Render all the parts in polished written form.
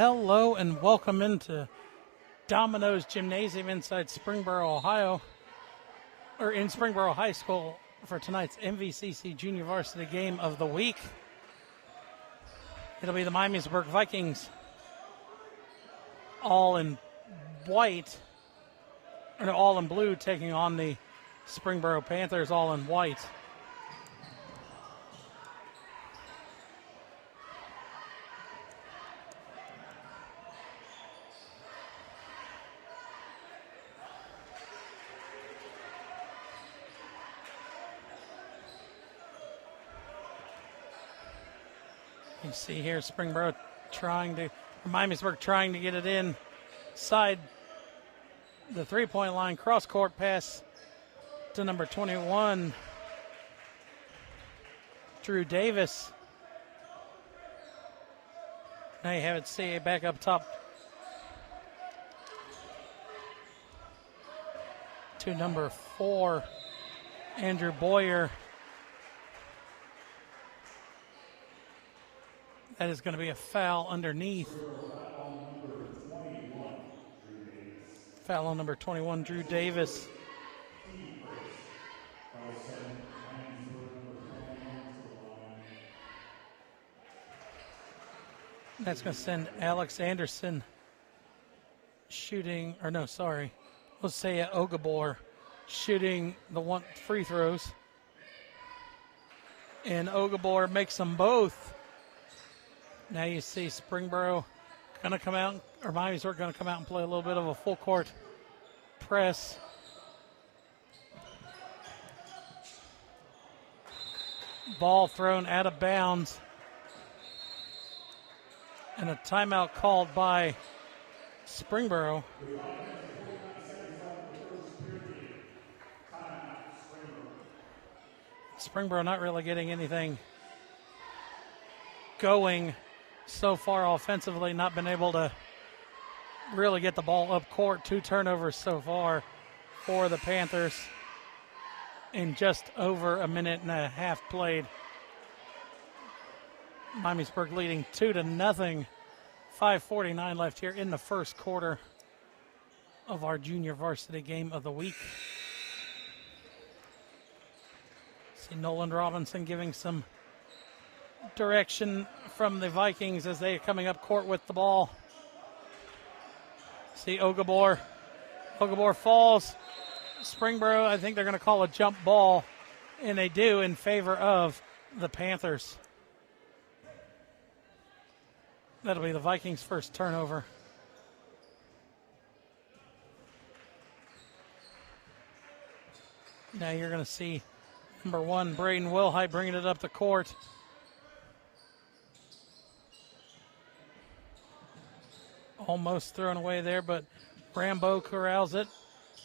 Hello and welcome into Domino's Gymnasium inside Springboro, Ohio, or in Springboro High School for tonight's MVCC Junior Varsity Game of the Week. It'll be the Miamisburg Vikings all in white, or no, all in blue, taking on the Springboro Panthers all in white. You see here Springboro Miamisburg trying to get it inside the three-point line. Cross-court pass to number 21, Drew Davis. Now you have it, see it back up top to number 4, Andrew Boyer. That is going to be a foul underneath. Foul on number 21, Drew Davis. That's going to send Alex Anderson shooting, or no, sorry. Let's say Ogabor shooting the one free throws. And Ogabor makes them both. Now you see Springboro going to come out, or Miamisburg going to come out and play a little bit of a full court press. Ball thrown out of bounds. And a timeout called by Springboro. Springboro not really getting anything going so far offensively, not been able to really get the ball up court. 2 turnovers so far for the Panthers in just over a minute and a half played. Miamisburg leading 2-0. 5:49 left here in the first quarter of our junior varsity game of the week. See Nolan Robinson giving some direction from the Vikings as they are coming up court with the ball. See Ogabor. Ogabor falls. Springboro, I think they're going to call a jump ball, and they do in favor of the Panthers. That'll be the Vikings' first turnover. Now you're going to see number 1, Braden Wilhite, bringing it up the court. Almost thrown away there, but Rambo corrals it.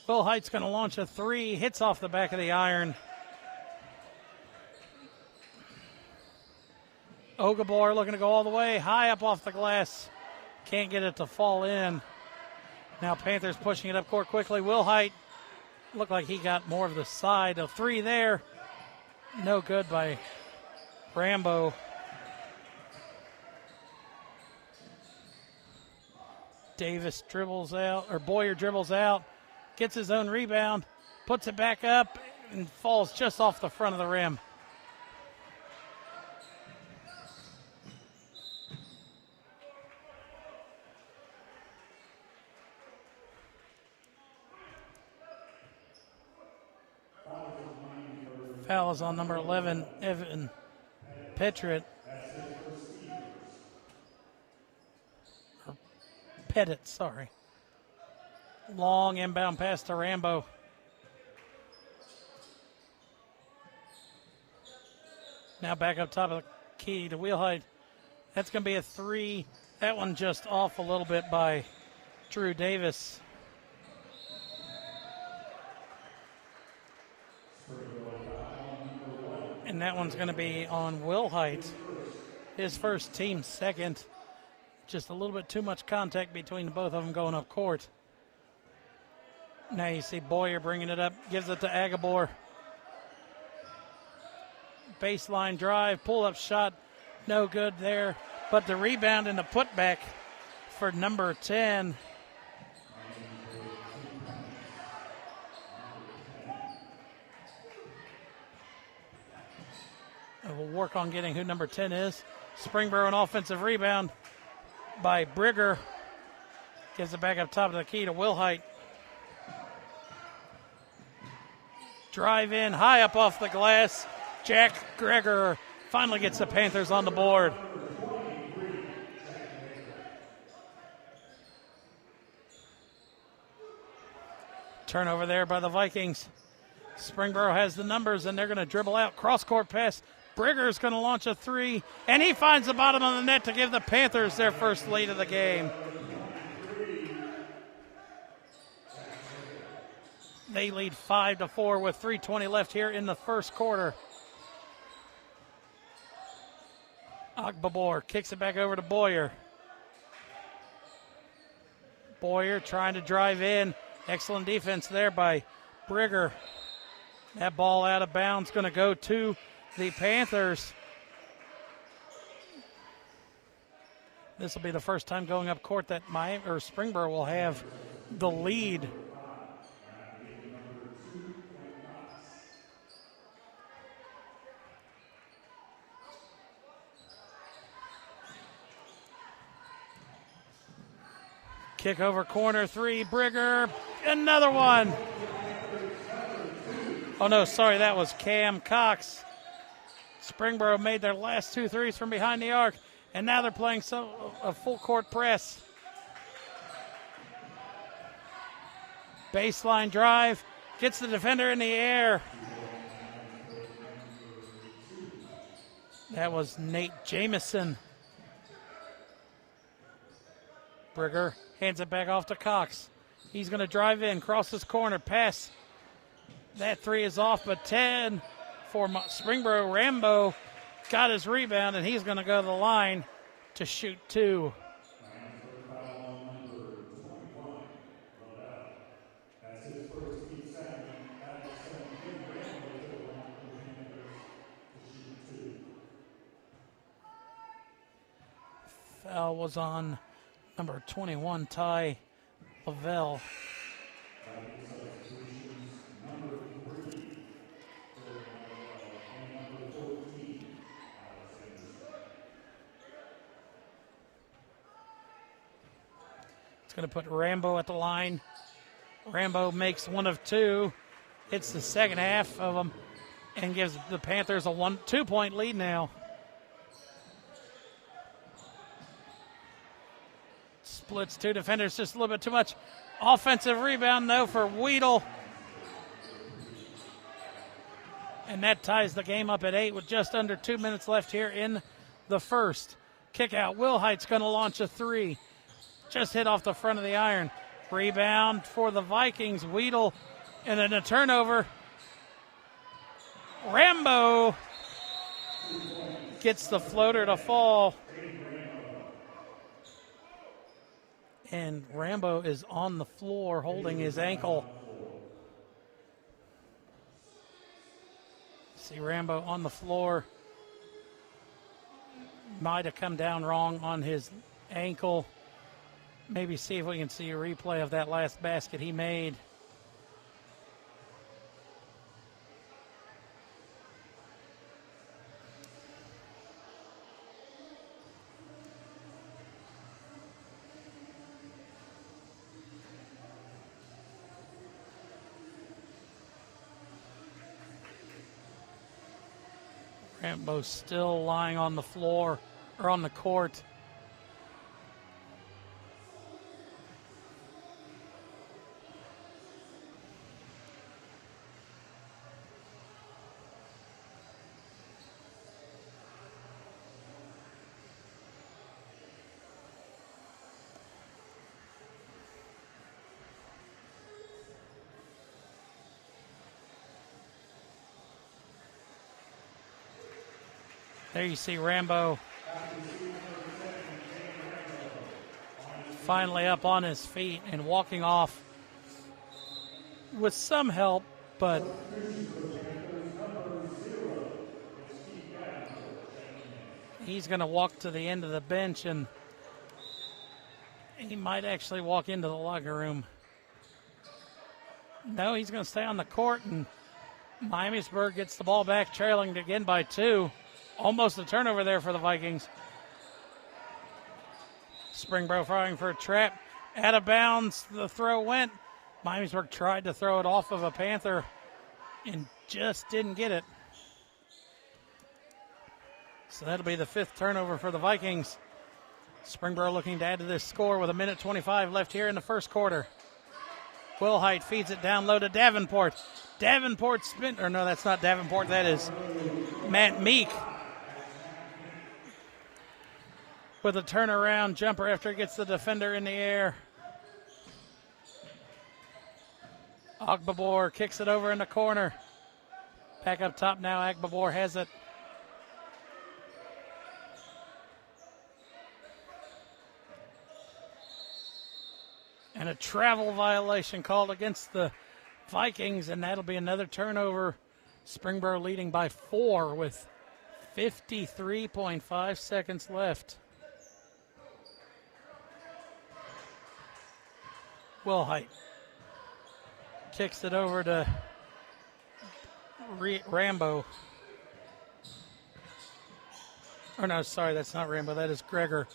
Wilhite's going to launch a 3, hits off the back of the iron. Ogabor looking to go all the way, high up off the glass. Can't get it to fall in. Now Panthers pushing it up court quickly. Wilhite looked like he got more of the side. A 3 there. No good by Rambo. Davis dribbles out, or Boyer dribbles out, gets his own rebound, puts it back up, and falls just off the front of the rim. Foul is on number 11, Evan Pettit. Pettit, sorry. Long inbound pass to Rambo. Now back up top of the key to Wheelhide. That's going to be a 3. That one just off a little bit by Drew Davis. And that one's going to be on Wilhite. His first, team second. Just a little bit too much contact between the both of them going up court. Now you see Boyer bringing it up, gives it to Agabor. Baseline drive, pull-up shot, no good there. But the rebound and the putback for number 10. And we'll work on getting who number 10 is. Springboro, an offensive rebound by Brigger. Gives it back up top of the key to Wilhite. Drive in, high up off the glass. Jack Greger finally gets the Panthers on the board. Turnover there by the Vikings. Springboro has the numbers, and they're going to dribble out. Cross-court pass. Brigger's going to launch a three, and he finds the bottom of the net to give the Panthers their first lead of the game. They lead 5-4 with 3:20 left here in the first quarter. Agbabor kicks it back over to Boyer. Boyer trying to drive in. Excellent defense there by Brigger. That ball out of bounds, going to go to the Panthers. This will be the first time going up court that Springboro will have the lead. Kick over corner three, Brigger, another one. Oh no, sorry, that was Cam Cox. Springboro made their last 2 threes from behind the arc, and now they're playing a full court press. Baseline drive, gets the defender in the air. That was Nate Jamison. Brigger hands it back off to Cox. He's going to drive in, cross his corner, pass. That three is off, but 10 for Springboro. Rambo got his rebound, and he's going to go to the line to shoot 2. Foul was on number 21, Ty Lavelle. Going to put Rambo at the line. Rambo makes 1 of 2. Hits the second half of them and gives the Panthers a 2-point lead now. Splits 2 defenders just a little bit too much. Offensive rebound, though, for Weedle. And that ties the game up at 8 with just under 2 minutes left here in the first. Kick out. Wilhite's going to launch a 3. Just hit off the front of the iron. Rebound for the Vikings. Weedle, and then a turnover. Rambo gets the floater to fall. And Rambo is on the floor holding his ankle. See Rambo on the floor. Might have come down wrong on his ankle. Maybe see if we can see a replay of that last basket he made. Rambo's still lying on the floor or on the court. There you see Rambo finally up on his feet and walking off with some help, but he's going to walk to the end of the bench, and He might actually walk into the locker room. No, he's going to stay on the court, and Miamisburg gets the ball back, trailing again by 2. Almost a turnover there for the Vikings. Springboro firing for a trap. Out of bounds, the throw went. Miamisburg tried to throw it off of a Panther and just didn't get it. So that'll be the 5th turnover for the Vikings. Springboro looking to add to this score with 1:25 left here in the first quarter. Wilhite feeds it down low to Davenport. Davenport spin, or no, that's not Davenport. That is Matt Meek with a turnaround jumper after he gets the defender in the air. Agbabor kicks it over in the corner. Back up top now. Agbabor has it. And a travel violation called against the Vikings, and that'll be another turnover. Springboro leading by 4 with 53.5 seconds left. Wilhite kicks it over to Rambo. Or no, sorry, that's not Rambo. That is Gregor.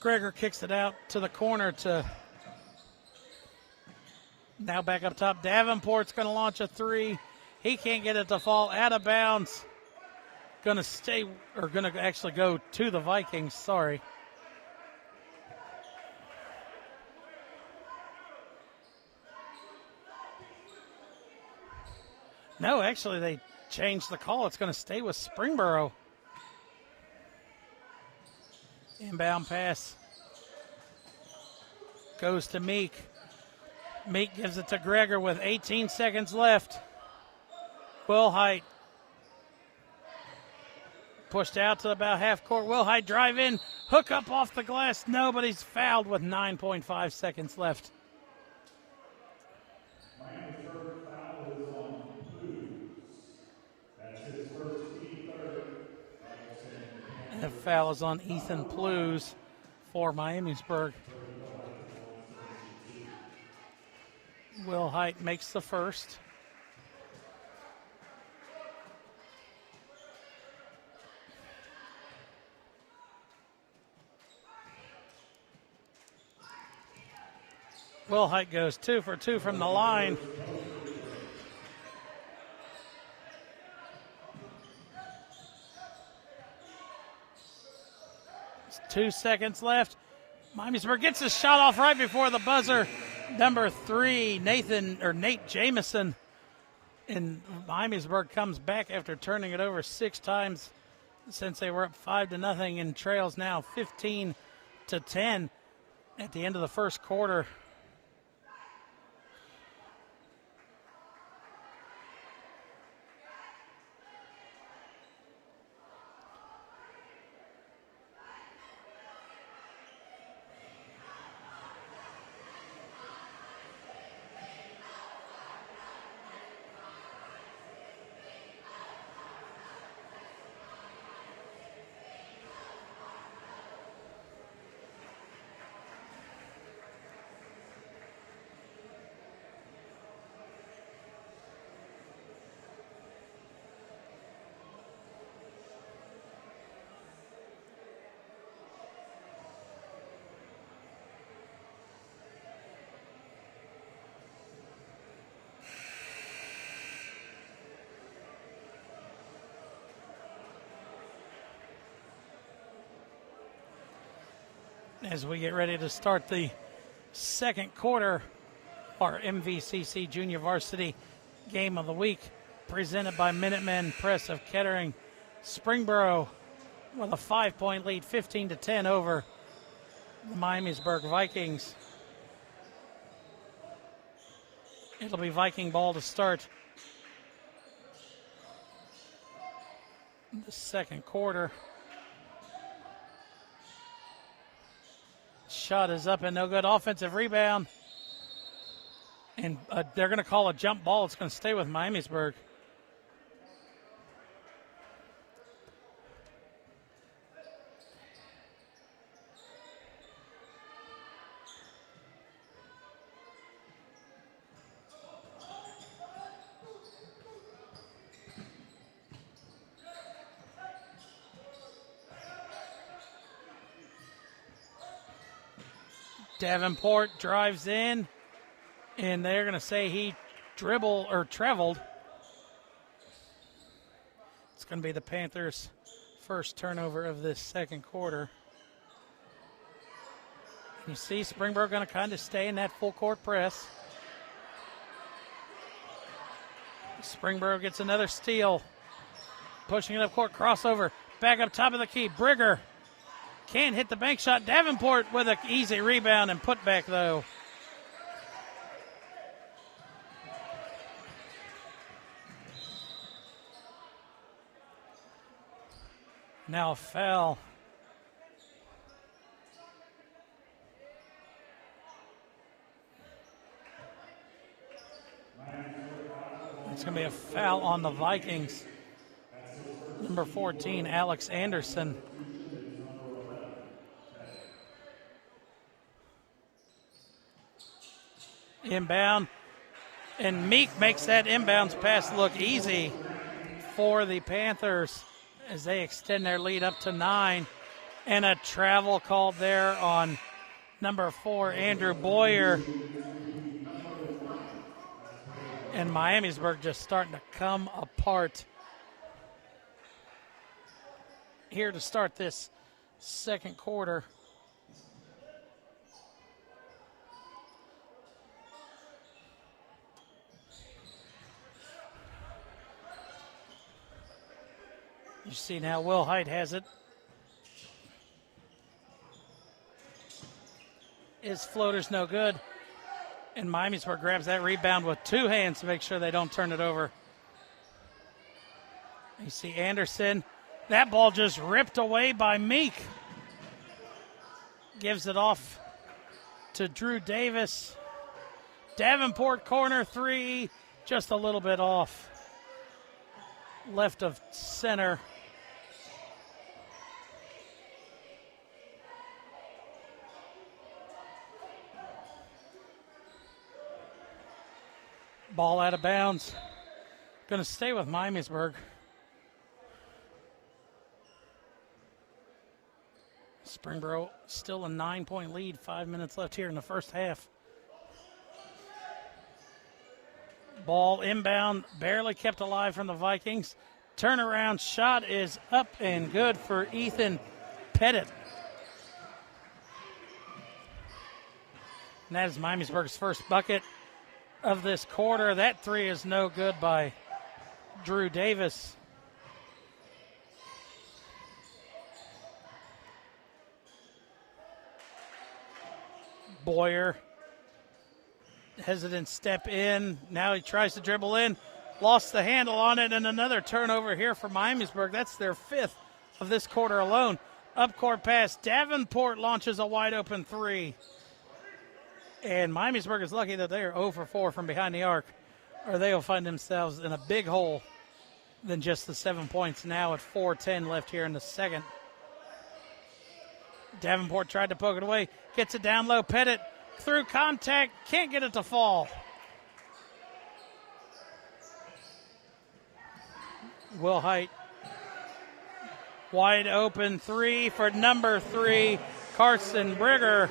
Gregor kicks it out to the corner to now back up top. Davenport's going to launch a 3. He can't get it to fall out of bounds. Going to stay, or going to actually go to the Vikings. Sorry. No, actually, they changed the call. It's going to stay with Springboro. Inbound pass goes to Meek. Meek gives it to Gregor with 18 seconds left. Wilhite pushed out to about half court. Wilhite drive in, hook up off the glass. Nobody's fouled with 9.5 seconds left. The foul is on Ethan Plews for Miamisburg. Wilhite makes the first. Wilhite goes 2 for 2 from the line. It's 2 seconds left. Miamisburg gets his shot off right before the buzzer. Number 3, Nate Jamison. And Miamisburg comes back after turning it over 6 times since they were up 5-0 and trails now 15-10 at the end of the first quarter. As we get ready to start the second quarter, our MVCC Junior Varsity Game of the Week, presented by Minutemen Press of Kettering. Springboro with a 5-point lead, 15-10 over the Miamisburg Vikings. It'll be Viking ball to start the second quarter. Shot is up and no good. Offensive rebound. And they're going to call a jump ball. It's going to stay with Miamisburg. Davenport drives in, and they're going to say he traveled. It's going to be the Panthers' first turnover of this second quarter. You see Springboro going to kind of stay in that full court press. Springboro gets another steal. Pushing it up court, crossover, back up top of the key. Brigger can't hit the bank shot. Davenport with an easy rebound and put back though. Now a foul. It's going to be a foul on the Vikings. Number 14, Alex Anderson. Inbound. And Meek makes that inbounds pass look easy for the Panthers as they extend their lead up to 9. And a travel called there on number 4, Andrew Boyer. And Miamisburg just starting to come apart here to start this second quarter. You see now Will Height has it. His floater's no good. And Miamisburg grabs that rebound with 2 hands to make sure they don't turn it over. You see Anderson. That ball just ripped away by Meek. Gives it off to Drew Davis. Davenport corner 3, just a little bit off. Left of center. Ball out of bounds. Going to stay with Miamisburg. Springboro still a 9-point lead. 5 minutes left here in the first half. Ball inbound, barely kept alive from the Vikings. Turnaround shot is up and good for Ethan Pettit. And that is Miamisburg's first bucket of this quarter. That 3 is no good by Drew Davis. Boyer, hesitant step in. Now he tries to dribble in. Lost the handle on it, and another turnover here for Miamisburg. That's their 5th of this quarter alone. Up court pass. Davenport launches a wide open 3. And Miamisburg is lucky that they are 0 for 4 from behind the arc, or they will find themselves in a big hole than just the 7 points now at 4:10 left here in the second. Davenport tried to poke it away. Gets it down low. Pettit through contact. Can't get it to fall. Will Height. Wide open 3 for number 3, Carson Brigger.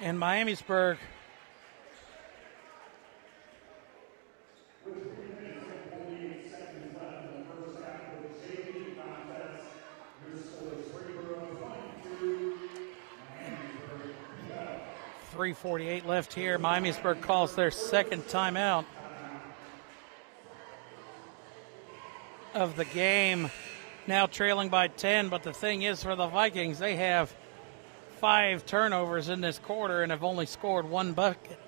And Miamisburg .348 left here. Miamisburg calls their second timeout of the game. Now trailing by 10, but the thing is for the Vikings, they have 5 turnovers in this quarter and have only scored 1 bucket.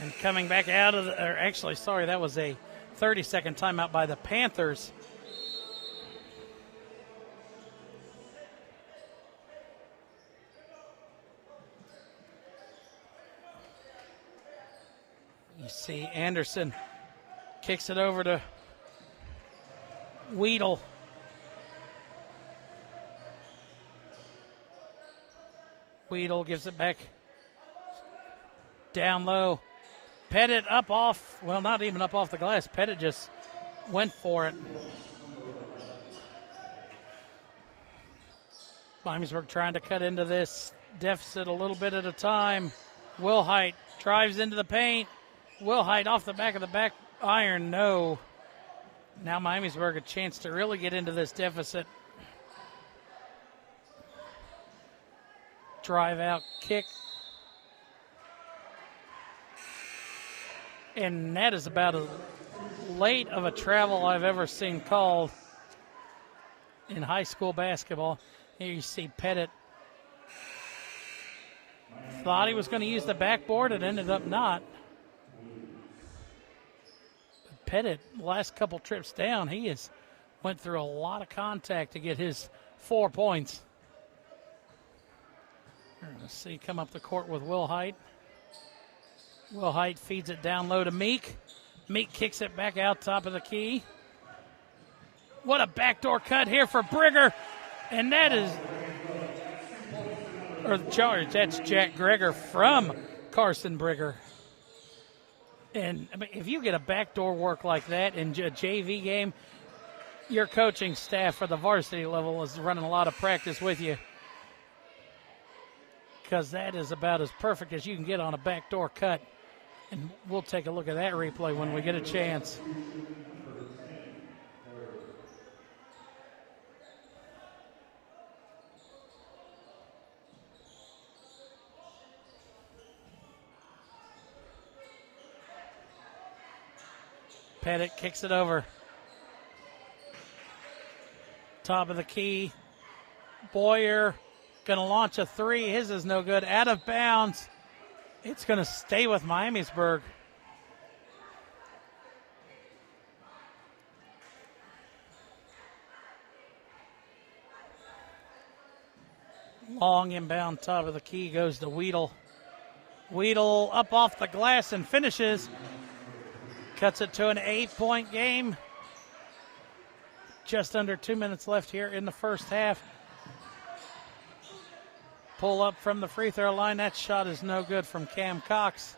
And coming back out of that was a 30-second timeout by the Panthers. You see Anderson kicks it over to Weedle. Weedle gives it back down low. Pettit up off, well, not even up off the glass. Pettit just went for it. Miamisburg trying to cut into this deficit a little bit at a time. Wilhite drives into the paint. Wilhite off the back of the back iron, no. Now Miamisburg a chance to really get into this deficit. Drive out kick. And that is about as late of a travel I've ever seen called in high school basketball. Here you see Pettit. Thought he was going to use the backboard. It ended up not. But Pettit, last couple trips down, he has went through a lot of contact to get his 4 points. We're going to see come up the court with Wilhite. Wilhite feeds it down low to Meek. Meek kicks it back out top of the key. What a backdoor cut here for Brigger. And that is, or charge, that's Jack Greger from Carson Brigger. And I mean, if you get a backdoor work like that in a JV game, your coaching staff for the varsity level is running a lot of practice with you. Because that is about as perfect as you can get on a backdoor cut. And we'll take a look at that replay when we get a chance. Pettit kicks it over. Top of the key. Boyer going to launch a three. His is no good. Out of bounds. It's going to stay with Miamisburg. Long inbound top of the key goes to Weedle. Weedle up off the glass and finishes. Cuts it to an 8-point game. Just under 2 minutes left here in the first half. Pull up from the free throw line. That shot is no good from Cam Cox.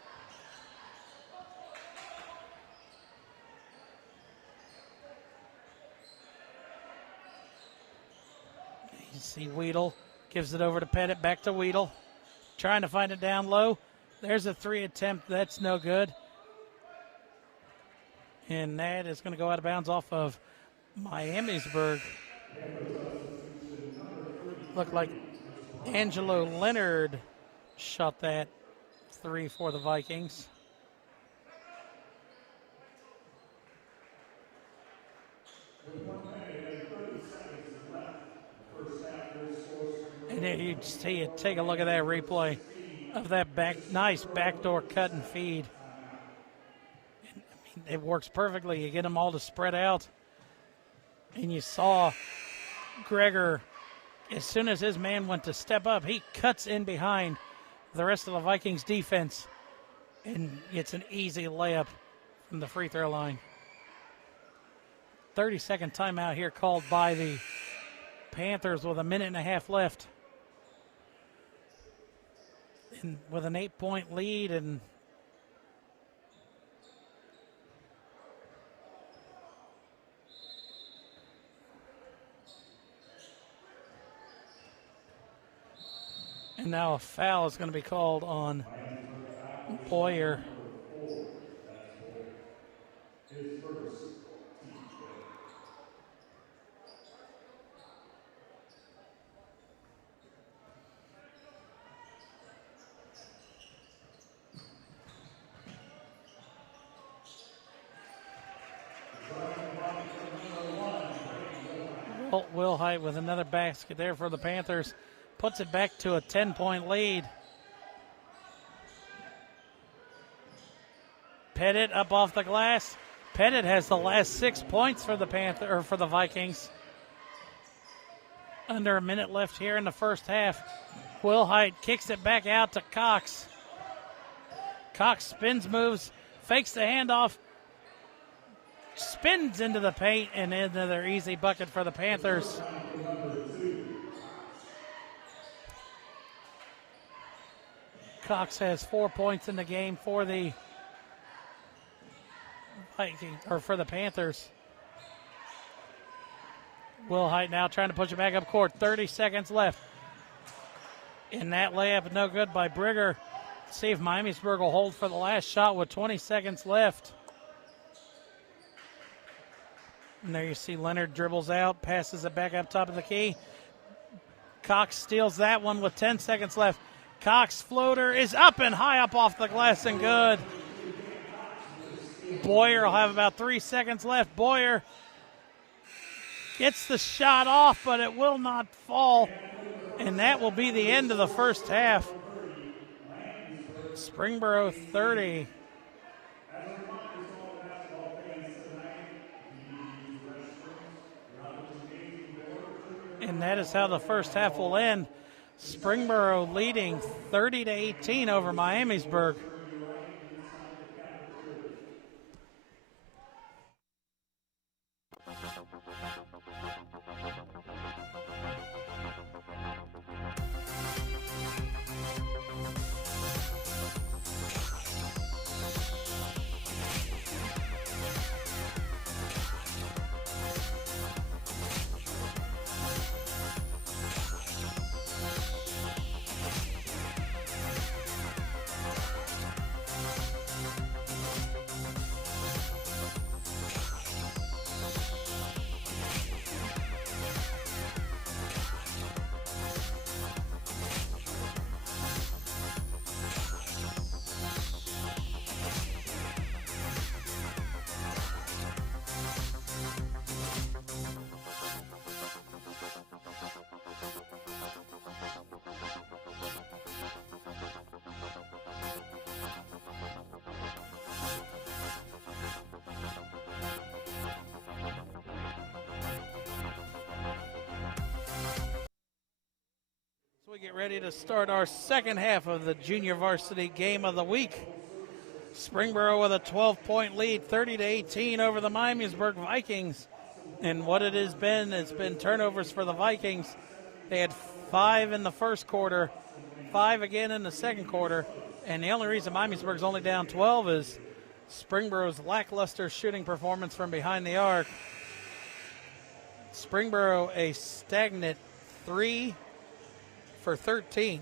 You see Weedle gives it over to Pettit, back to Weedle. Trying to find it down low. There's a three attempt. That's no good. And that is going to go out of bounds off of Miamisburg. Looked like Angelo Leonard shot that three for the Vikings. And then you see it. Take a look at that replay of that nice backdoor cut and feed. It works perfectly. You get them all to spread out. And you saw Greger, as soon as his man went to step up, he cuts in behind the rest of the Vikings defense. And it's an easy layup from the free throw line. 30-second timeout here called by the Panthers with a minute and a half left. And with an 8-point lead and now a foul is going to be called on Boyer. Wilhite with another basket there for the Panthers. Puts it back to a 10-point lead. Pettit up off the glass. Pettit has the last 6 points for the Vikings. Under a minute left here in the first half. Wilhite kicks it back out to Cox. Cox spins, moves, fakes the handoff, spins into the paint, and another easy bucket for the Panthers. Cox has 4 points in the game for the Panthers. Wilhite now trying to push it back up court. 30 seconds left. And that layup no good by Brigger. See if Miamisburg will hold for the last shot with 20 seconds left. And there you see Leonard dribbles out, passes it back up top of the key. Cox steals that one with 10 seconds left. Cox floater is up and high up off the glass and good. Boyer will have about 3 seconds left. Boyer gets the shot off, but it will not fall. And that will be the end of the first half. Springboro 30. And that is how the first half will end. Springboro leading 30-18 over Miamisburg. We get ready to start our second half of the junior varsity game of the week. Springboro with a 12-point lead, 30-18 over the Miamisburg Vikings. And what it has been, it's been turnovers for the Vikings. They had 5 in the first quarter, 5 again in the second quarter. And the only reason Miamisburg's only down 12 is Springboro's lackluster shooting performance from behind the arc. Springboro a stagnant 3 for 13.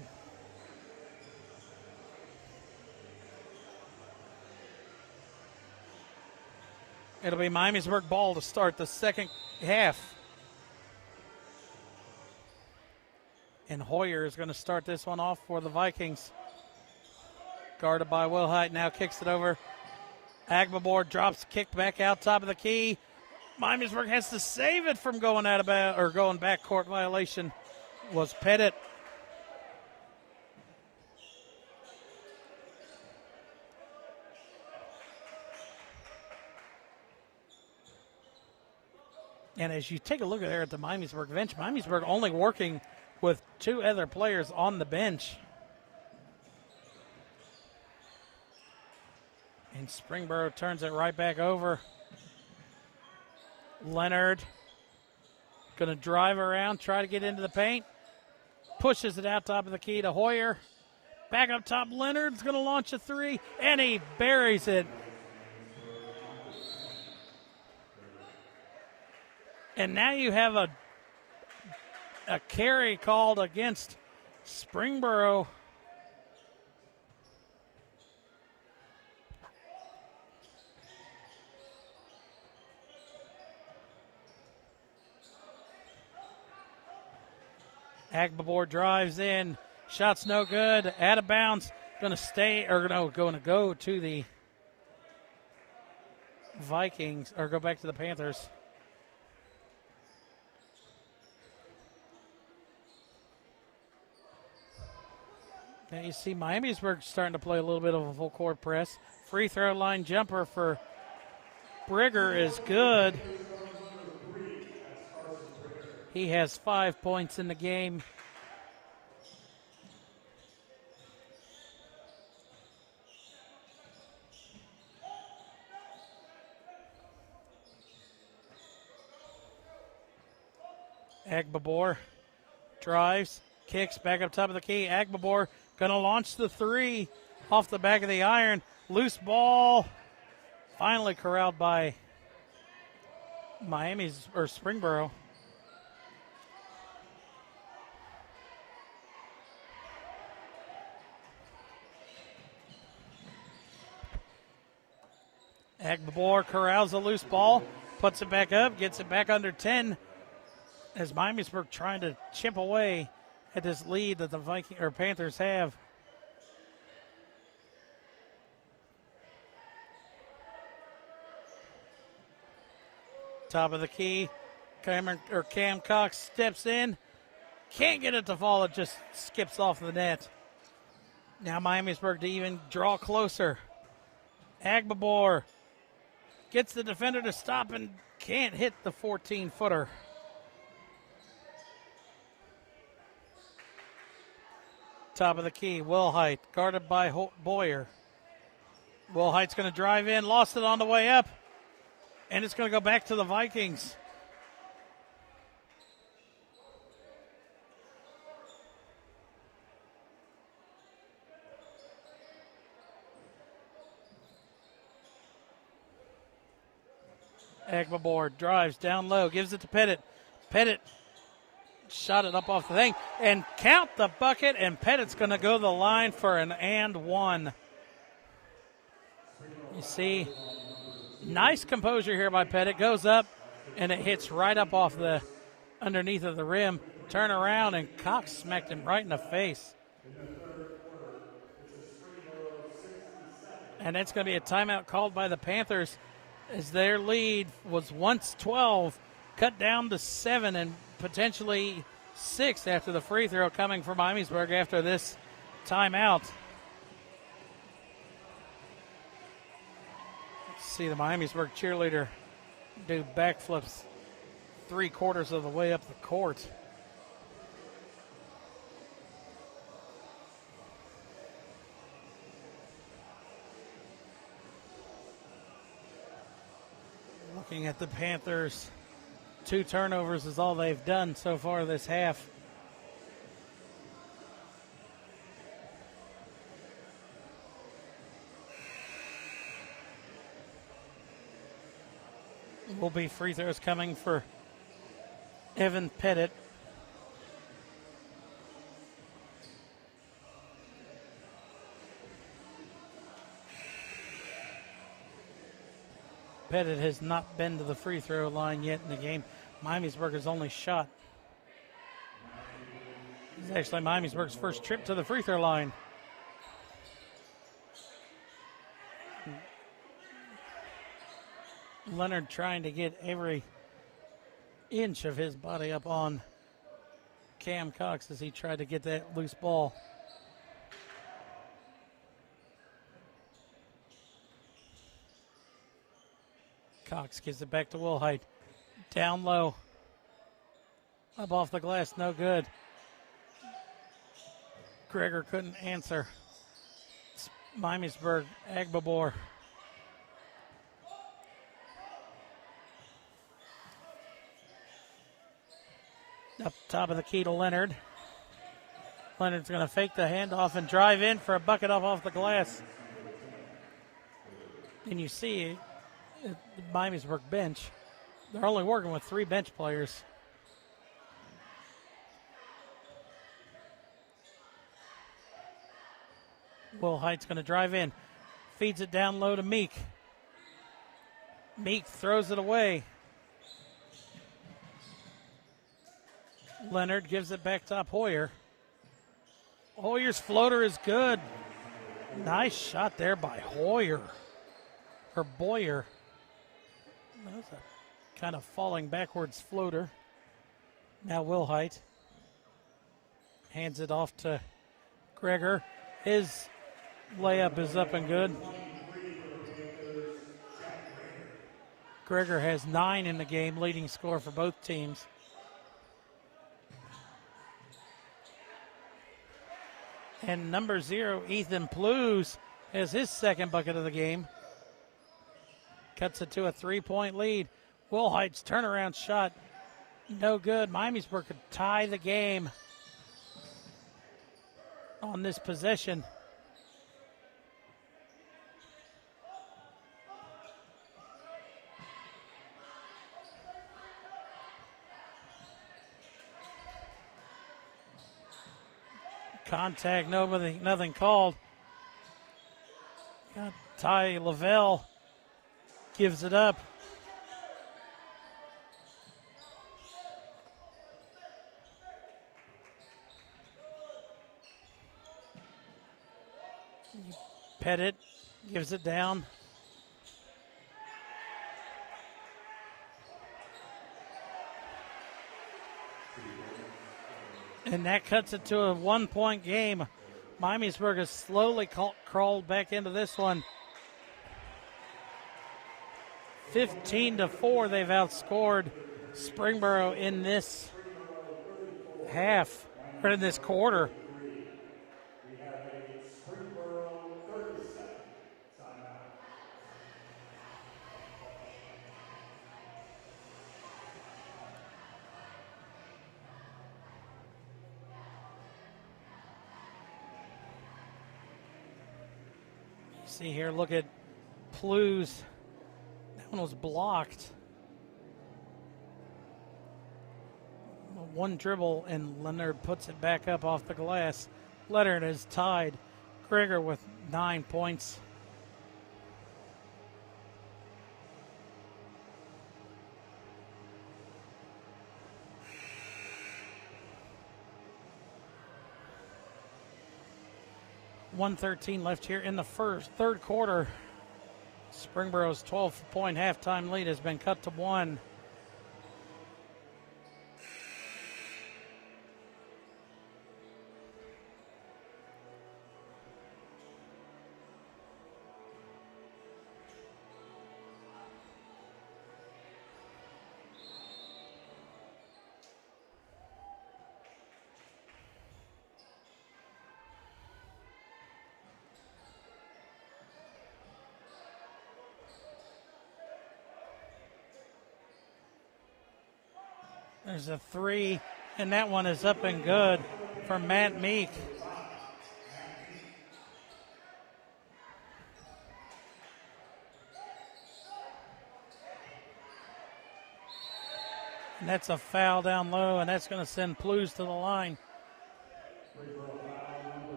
It'll be Miamisburg ball to start the second half. And Hoyer is going to start this one off for the Vikings. Guarded by Wilhite, now kicks it over. Agbabor drops, kick back out top of the key. Miamisburg has to save it from going out of going back court violation. Was Pettit. And as you take a look at the Miamisburg bench, Miamisburg only working with 2 other players on the bench. And Springboro turns it right back over. Leonard going to drive around, try to get into the paint. Pushes it out top of the key to Hoyer. Back up top, Leonard's going to launch a 3, and he buries it. And now you have a carry called against Springboro. Agbabor drives in. Shot's no good. Out of bounds. Going to go to the Vikings, or go back to the Panthers. Now you see Miamisburg starting to play a little bit of a full court press. Free throw line jumper for Brigger is good. He has 5 points in the game. Agbabor drives, kicks back up top of the key. Agbabor going to launch the 3 off the back of the iron. Loose ball. Finally corralled by Springboro. Agbabor corrals a loose ball, puts it back up, gets it back under 10 as Miamisburg trying to chip away at this lead that the Panthers have. Top of the key, Cam Cox steps in, can't get it to fall, it just skips off the net. Now Miamisburg to even draw closer. Agbabor gets the defender to stop and can't hit the 14-footer. Top of the key, Wilhite, guarded by Boyer. Wilhite's going to drive in, lost it on the way up, and it's going to go back to the Vikings. Agbabor drives down low, gives it to Pettit. Pettit shot it up off the thing and count the bucket, and Pettit's going to go to the line for an and one. You see, nice composure here by Pettit. Goes up and it hits right up off the underneath of the rim. Turn around and Cox smacked him right in the face. And it's going to be a timeout called by the Panthers, as their lead was once 12, cut down to 7 and potentially 6 after the free throw coming from Miamisburg after this timeout. Let's see the Miamisburg cheerleader do backflips 3/4 of the way up the court. Looking at the Panthers, 2 turnovers is all they've done so far this half. Will be free throws coming for Evan Pettit. Pettit has not been to the free throw line yet in the game. Miamisburg's only shot. It's actually Miamisburg's first trip to the free throw line. Leonard trying to get every inch of his body up on Cam Cox as he tried to get that loose ball. Cox gives it back to Wilhite. Down low. Up off the glass, no good. Gregor couldn't answer. It's Miamisburg, Agbabor. Up top of the key to Leonard. Leonard's going to fake the handoff and drive in for a bucket off the glass. And you see the Miamisburg bench, they're only working with 3 bench players. Wilhite's going to drive in, feeds it down low to Meek. Meek throws it away. Leonard gives it back to Hoyer. Hoyer's floater is good. Nice shot there by Hoyer. Or Boyer. That was a kind of falling backwards floater. Now Wilhite hands it off to Gregor. His layup is up and good. Gregor has 9 in the game, leading scorer for both teams. And number 0, Ethan Plews, has his second bucket of the game. Cuts it to a 3-point lead. Wilhite's turnaround shot, no good. Miamisburg could tie the game on this possession. Contact, nothing called. Got Ty Lavelle gives it up. Pettit gives it down. And that cuts it to a 1-point game. Miamisburg has slowly crawled back into this one. 15-4, they've outscored Springboro in this half, or in this quarter. See here, look at Plews. That one was blocked. One dribble, and Leonard puts it back up off the glass. Leonard is tied. Grigor with 9 points. .113 left here in the third quarter. Springboro's 12-point halftime lead has been cut to 1. There's a 3, and that one is up and good for Matt Meek. And that's a foul down low, and that's going to send Plews to the line.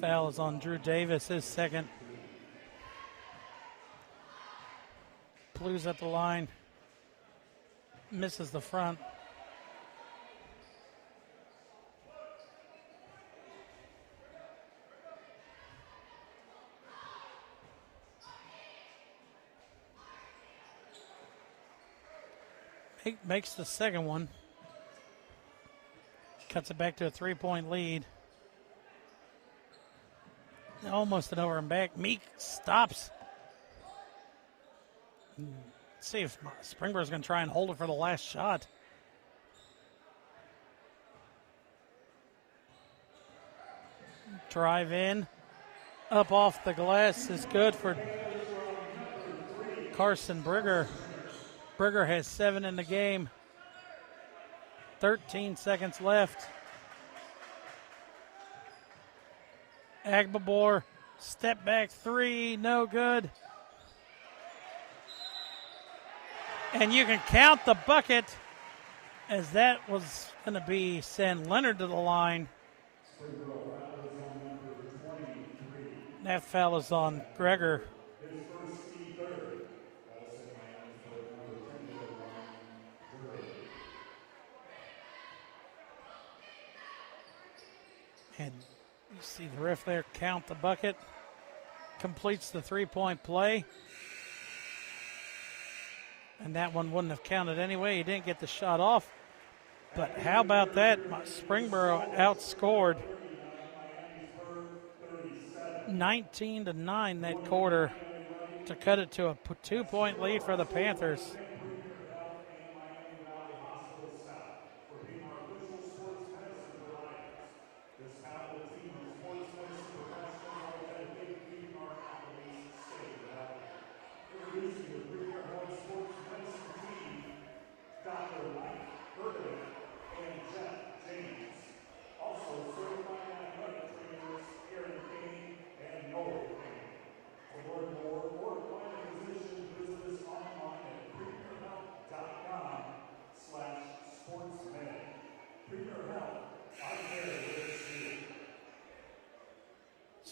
Foul is on Drew Davis, his second. Plews at the line, misses the front. Makes the second one. Cuts it back to a 3-point lead. Almost an over and back. Meek stops. Let's see if Springboro's going to try and hold it for the last shot. Drive in. Up off the glass is good for Carson Brigger. Brigger has 7 in the game. 13 seconds left. Agbabor, step back 3, no good. And you can count the bucket, as that was going to be send Leonard to the line. That foul is on Gregor. And you see the ref there count the bucket. Completes the 3-point play. And that one wouldn't have counted anyway. He didn't get the shot off. But how about that? Springboro outscored 19-9 that quarter to cut it to a 2-point lead for the Panthers.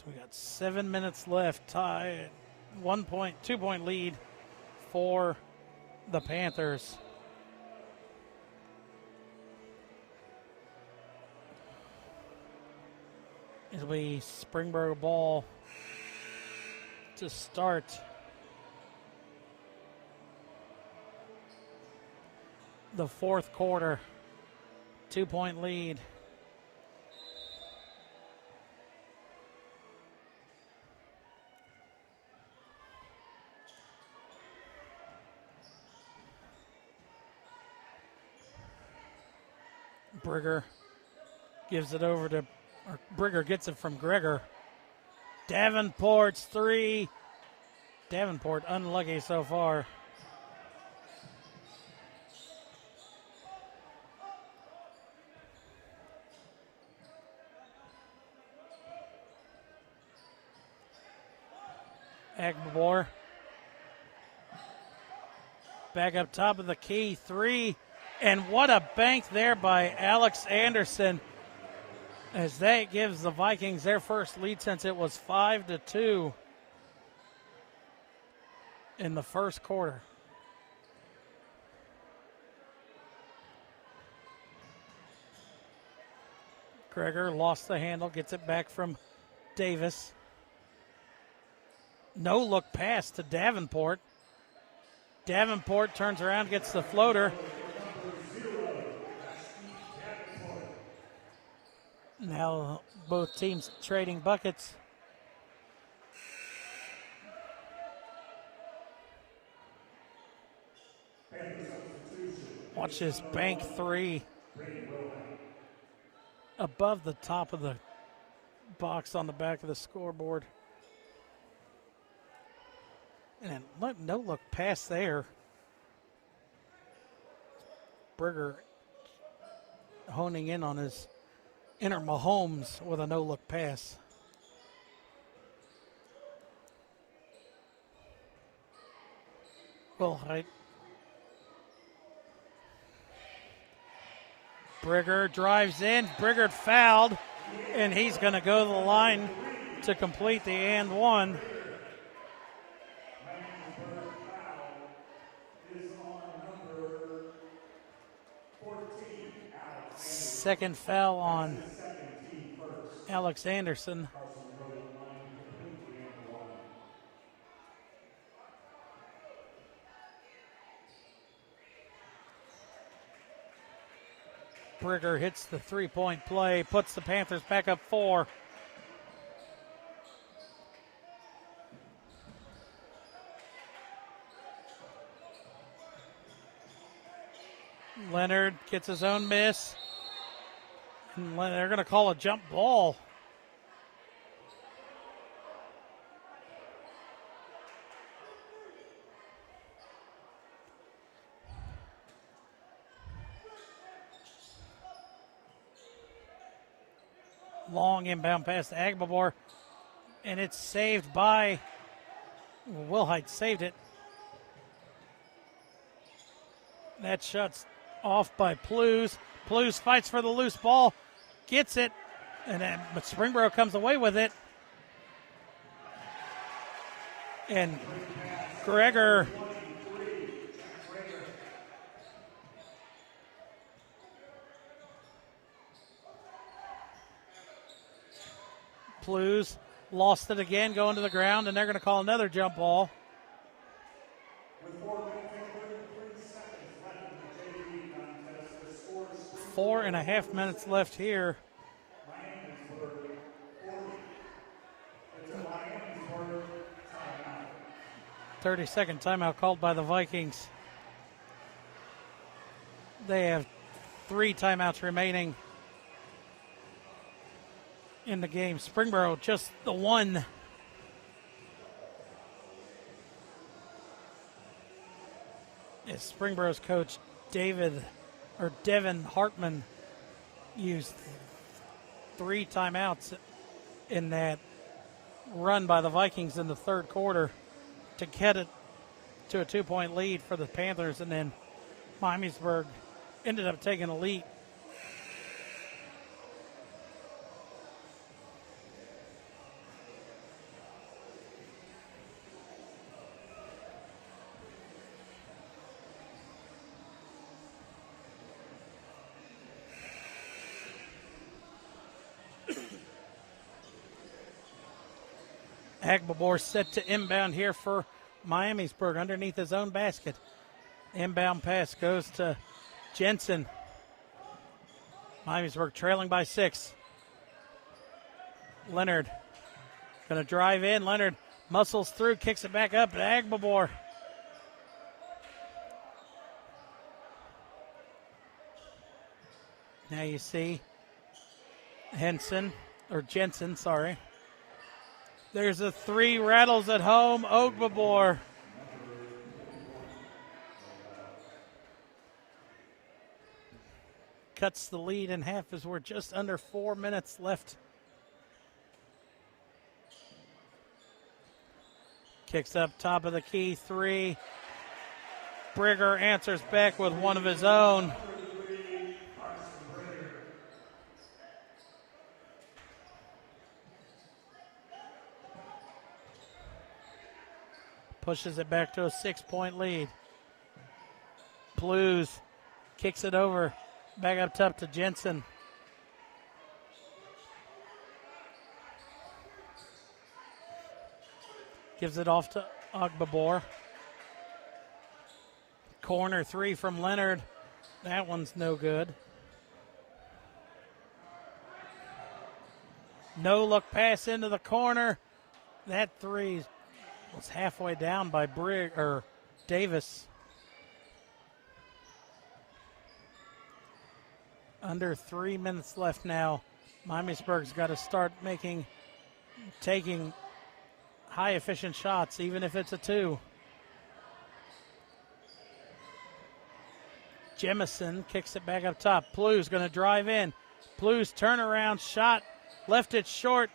So we got 7 minutes left. Tie 2-point lead for the Panthers. It'll be Springboro ball to start. The fourth quarter. 2-point lead. Brigger gives it over to, or Brigger gets it from Gregor. Davenport's three. Davenport unlucky so far. Agbor back up top of the key, three. And what a bank there by Alex Anderson, as that gives the Vikings their first lead since it was 5-2 in the first quarter. Gregor lost the handle, gets it back from Davis. No look pass to Davenport. Davenport turns around, gets the floater. Now both teams trading buckets. Watch this bank three above the top of the box on the back of the scoreboard. And no look pass there. Brigger honing in on his inner Mahomes with a no-look pass. Will Height. Brigger drives in. Brigger fouled, and he's going to go to the line to complete the and one. Second foul on Alex Anderson. Brigger hits the three-point play, puts the Panthers back up 4. Leonard gets his own miss. And they're going to call a jump ball. Long inbound pass to Agbabor, and it's saved by Wilhite. Saved it. That shuts off by Plews. Plews fights for the loose ball, gets it, but Springboro comes away with it. And Gregor Plews lost it again, going to the ground, and they're going to call another jump ball. 4.5 minutes left here. 30-second timeout called by the Vikings. They have 3 timeouts remaining in the game. Springboro just the one. As Springboro's coach Devin Hartman used 3 timeouts in that run by the Vikings in the third quarter to get it to a 2-point lead for the Panthers, and then Miamisburg ended up taking a lead. Agbabor set to inbound here for Miamisburg underneath his own basket. Inbound pass goes to Jensen. Miamisburg trailing by 6. Leonard going to drive in. Leonard muscles through, kicks it back up to Agbabor. Now you see Jensen. There's a 3, rattles at home. Agbabor. Cuts the lead in half as we're just under 4 minutes left. Kicks up top of the key, 3. Brigger answers back with one of his own. Pushes it back to a 6-point lead. Blues kicks it over. Back up top to Jensen. Gives it off to Agbabor. Corner 3 from Leonard. That one's no good. No look pass into the corner. That 3 was halfway down by Davis. Under 3 minutes left now. Miamisburg's got to start taking high efficient shots, even if it's a 2. Jemison kicks it back up top. Blues going to drive in. Blues turnaround shot, left it short.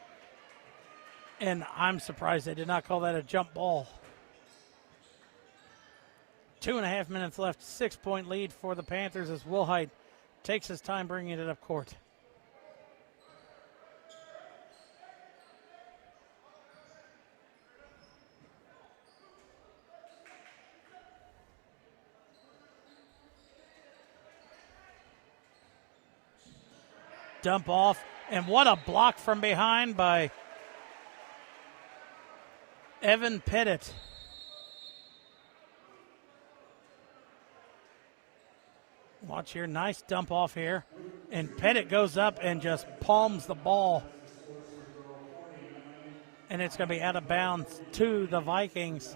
And I'm surprised they did not call that a jump ball. 2.5 minutes left, 6-point lead for the Panthers as Wilhite takes his time bringing it up court. Dump off, and what a block from behind by Evan Pettit. Watch here, nice dump off here. And Pettit goes up and just palms the ball. And it's going to be out of bounds to the Vikings.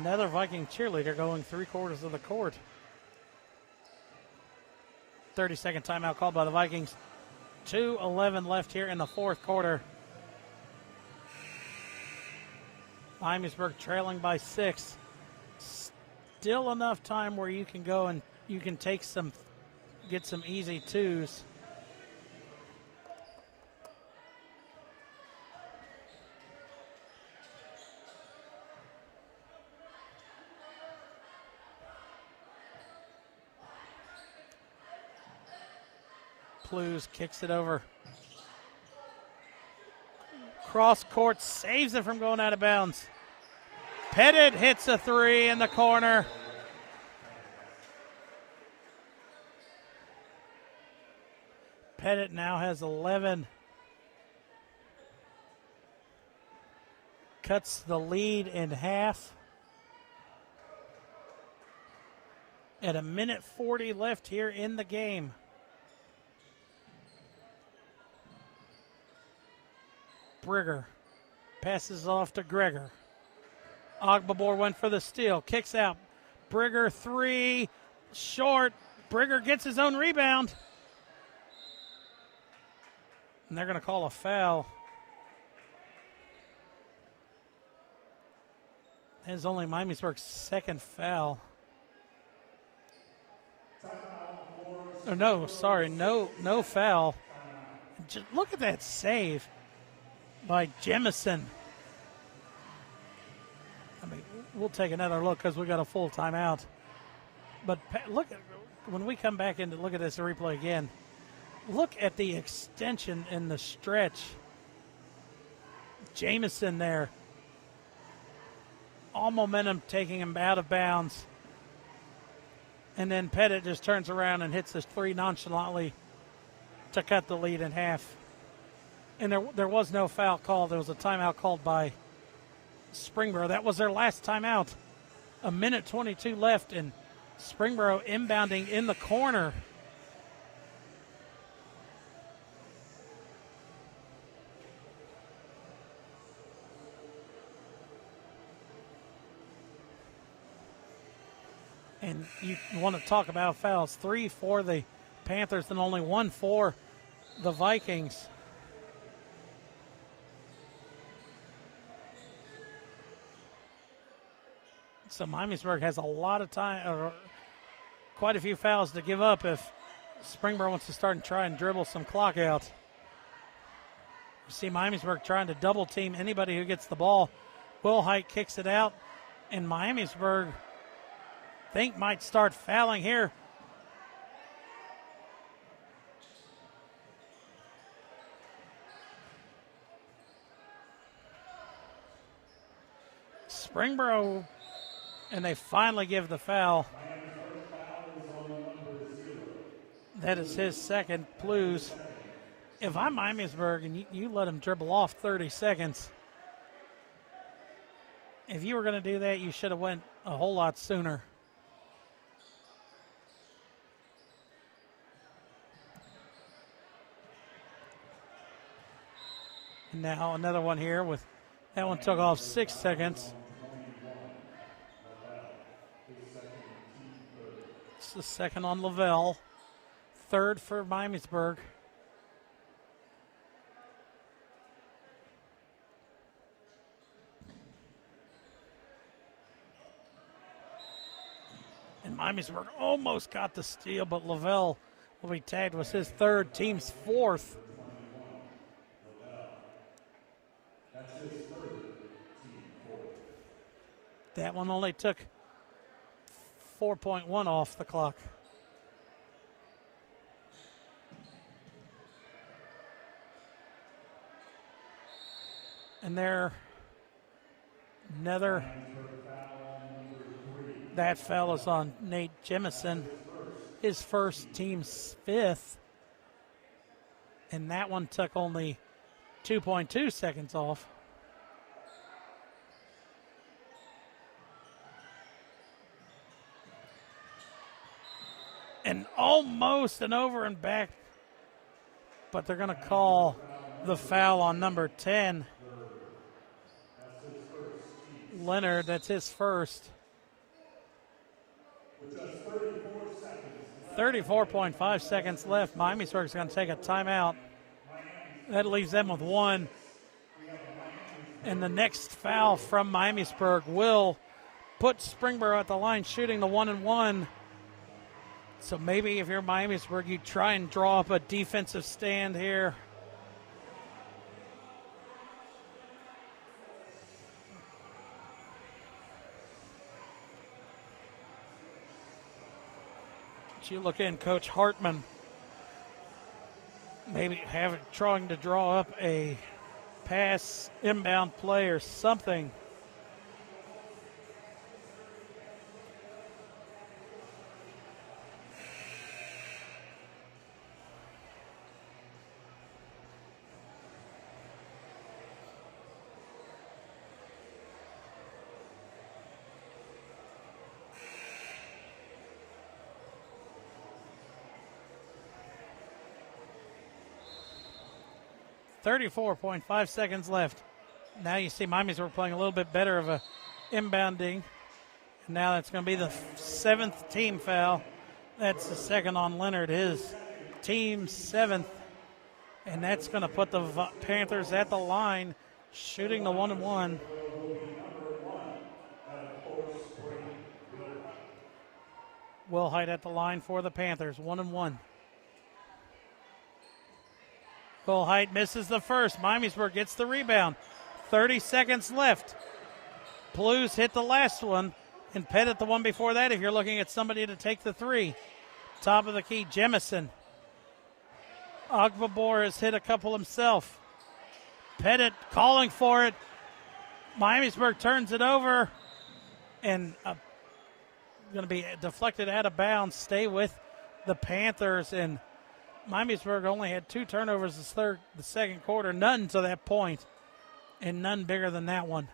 Another Viking cheerleader going 3/4 of the court. 30-second timeout called by the Vikings. 2:11 left here in the 4th quarter. Miamisburg trailing by 6. Still enough time where you can go and you can get some easy 2s. Blues kicks it over. Cross court, saves it from going out of bounds. Pettit hits a 3 in the corner. Pettit now has 11. Cuts the lead in half. At 1:40 left here in the game. Brigger passes off to Gregor. Agbabor went for the steal, kicks out. Brigger 3, short. Brigger gets his own rebound. And they're going to call a foul. That is only Miamisburg's 2nd foul. Oh, no foul. Just look at that save by Jemison. I mean, we'll take another look because we got a full timeout. But look, when we come back in to look at this replay again, look at the extension in the stretch. Jamison there. all momentum taking him out of bounds. And then Pettit just turns around and hits this three nonchalantly to cut the lead in half. And there was no foul called. There was a timeout called by Springboro. That was their last timeout. A minute 22 left, and Springboro inbounding in the corner. And you want to talk about fouls. 3 for the Panthers and only 1 for the Vikings. So Miamisburg has a lot of time, or quite a few fouls to give up if Springboro wants to start and try and dribble some clock out. You see Miamisburg trying to double team anybody who gets the ball. Wilhite kicks it out, and Miamisburg think might start fouling here. Springboro, and they finally give the foul. That is his second. Blues. If I'm Miamisburg and you let him dribble off 30 seconds, if you were going to do that, you should have went a whole lot sooner. And now another one here with that one took off 6 seconds. It's the second on Lavelle. Third for Miamisburg. And Miamisburg almost got the steal, but Lavelle will be tagged with his third, team's fourth. That one only took 4.1 off the clock. And there, another, that foul is on Nate Jemison, his first, team's fifth. And that one took only 2.2 seconds off. And almost an over and back, but they're going to call the foul on number 10. Leonard, that's his first. 34.5 seconds left. Miamisburg's going to take a timeout. That leaves them with one. And the next foul from Miamisburg will put Springboro at the line shooting the 1-and-1. So maybe if you're Miamisburg, you try and draw up a defensive stand here. But you look in, Coach Hartman, maybe trying to draw up a pass, inbound play or something. .5 seconds left. Now you see Miami's were playing a little bit better of a inbounding. And now that's going to be the seventh team foul. That's the second on Leonard, his team's seventh. And that's going to put the Panthers at the line, shooting the 1-and-1. Wilhite at the line for the Panthers, 1-and-1. Wilhite misses the first. Miamisburg gets the rebound. 30 seconds left. Blues hit the last one, and Pettit the one before that if you're looking at somebody to take the three. Top of the key, Jemison. Ogbabor has hit a couple himself. Pettit calling for it. Miamisburg turns it over. and going to be deflected out of bounds. Stay with the Panthers, and Miamisburg only had 2 turnovers the second quarter, none to that point, and none bigger than that one.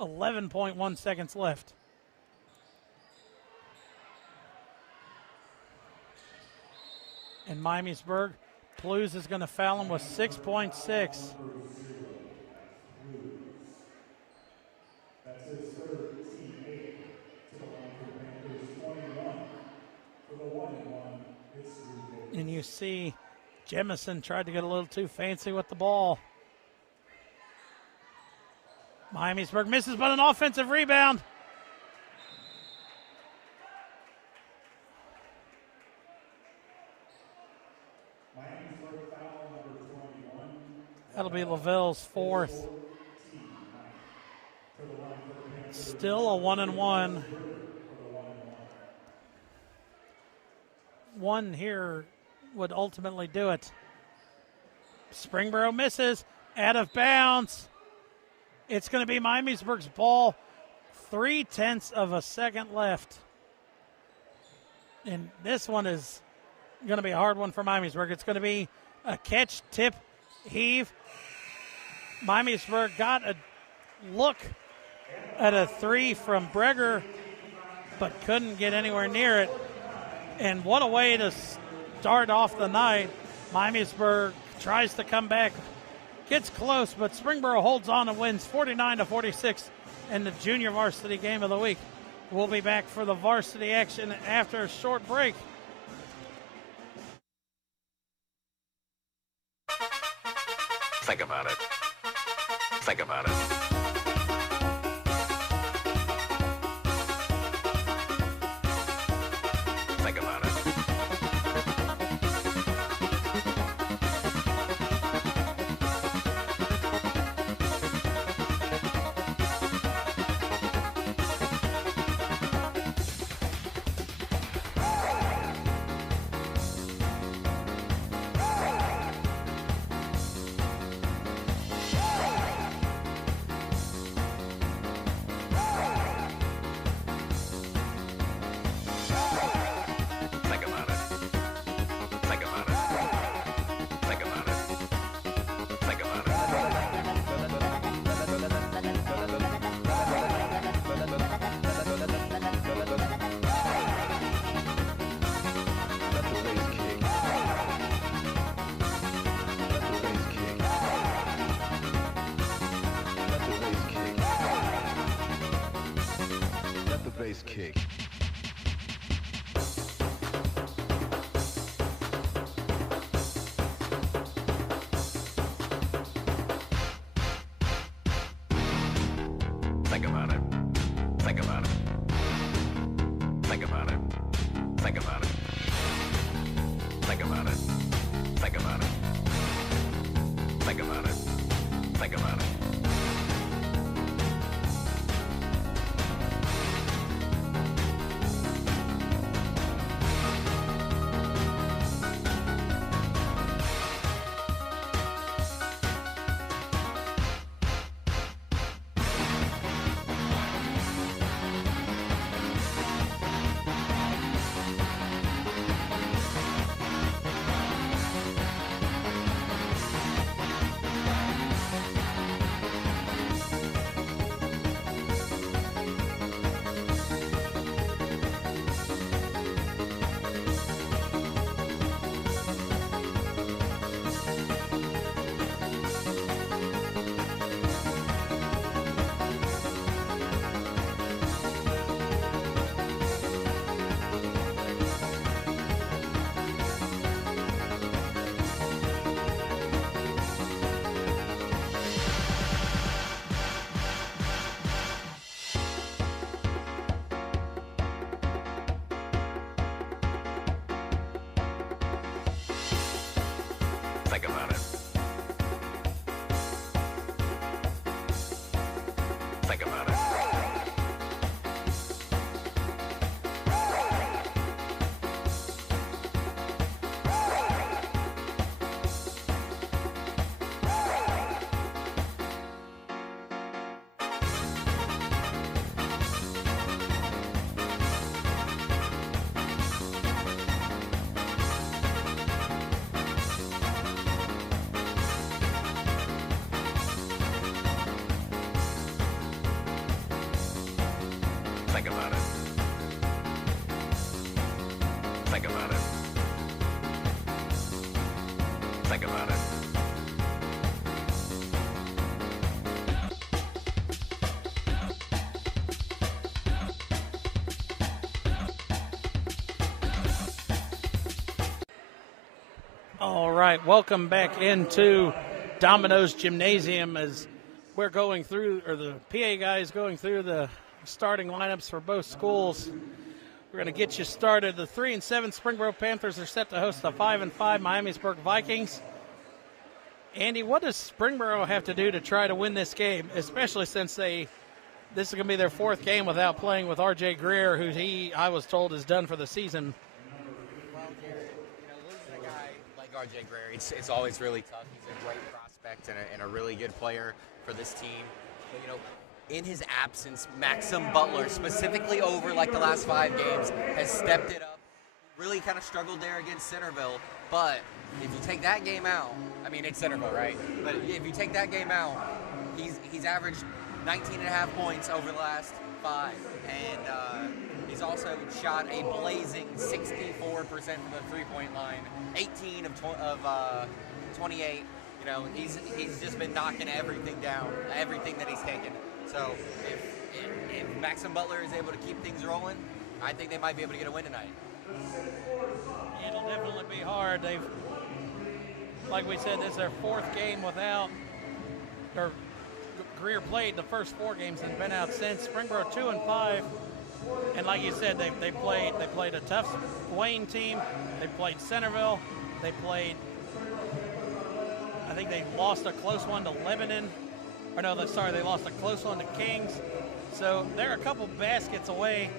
11.1 seconds left. And Miamisburg, Blues is going to foul him with 6.6. That's his third teammate to the line for the Panthers, 21. For the 1-and-1, it's Drew. And you see Jemison tried to get a little too fancy with the ball. Miamisburg misses, but an offensive rebound. Miamisburg foul number 21. That'll be Lavelle's 4th. Still a 1-and-1. One here would ultimately do it. Springboro misses, out of bounds. It's going to be Miamisburg's ball. 0.3 of a second left. And this one is going to be a hard one for Miamisburg. It's going to be a catch, tip, heave. Miamisburg got a look at a 3 from Breger, but couldn't get anywhere near it. And what a way to start off the night. Miamisburg tries to come back, gets close, but Springboro holds on and wins 49-46 in the junior varsity game of the week. We'll be back for the varsity action after a short break. Think about it. Think about it. Think about it. Kick. Think about it. Think about it. Think about it. Think about it. Think about it. Think about it. Think about it. Think about it. Think about it. Think about it. Think about it. Think about it. All right, welcome back into Domino's Gymnasium as we're going through, or the PA guys going through the starting lineups for both schools. We're going to get you started. The 3-7 Springboro Panthers are set to host the 5-5 Miamisburg Vikings. Andy, what does Springboro have to do to try to win this game, especially since this is going to be their fourth game without playing with R.J. Greer, who I was told is done for the season? Well, Jared, losing a guy like R.J. Greer, it's always really tough. He's a great prospect and a really good player for this team. But, in his absence, Maxim Butler, specifically over like the last 5 games, has stepped it up. Really kind of struggled there against Centerville. But if you take that game out, I mean, it's Centerville, right? But if you take that game out, he's averaged 19.5 points over the last 5. And he's also shot a blazing 64% from the three-point line, 18 of 28. He's just been knocking everything down, everything that he's taken. So if Maxim Butler is able to keep things rolling, I think they might be able to get a win tonight. It'll definitely be hard. Like we said, this is their 4th game without, or Greer played the first 4 games and been out since. Springboro 2-5, and like you said, they played a tough Wayne team. They played Centerville. They played. I think they lost a close one to Lebanon. Or no, they lost a close one to Kings. So they're a couple baskets away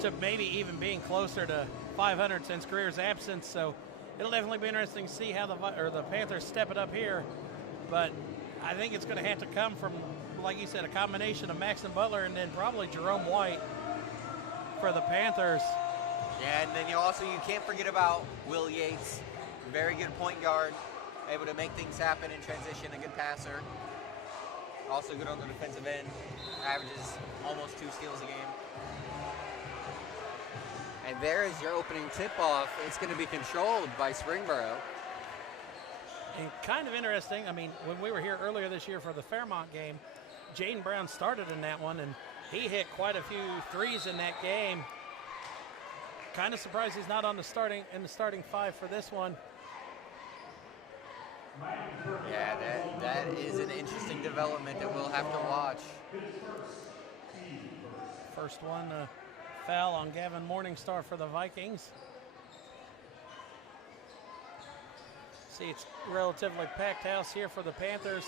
to maybe even being closer to 500 since Greer's absence. So it'll definitely be interesting to see how the Panthers step it up here. But I think it's going to have to come from, like you said, a combination of Maxim Butler and then probably Jerome White for the Panthers. Yeah, and then you can't forget about Will Yates, very good point guard. Able to make things happen in transition, a good passer. Also good on the defensive end. Averages almost 2 steals a game. And there is your opening tip-off. It's going to be controlled by Springboro. And kind of interesting, I mean, when we were here earlier this year for the Fairmont game, Jaden Brown started in that one, and he hit quite a few threes in that game. Kind of surprised he's not in the starting 5 for this one. Yeah, that is an interesting development that we'll have to watch. First one, foul on Gavin Morningstar for the Vikings. See, it's relatively packed house here for the Panthers.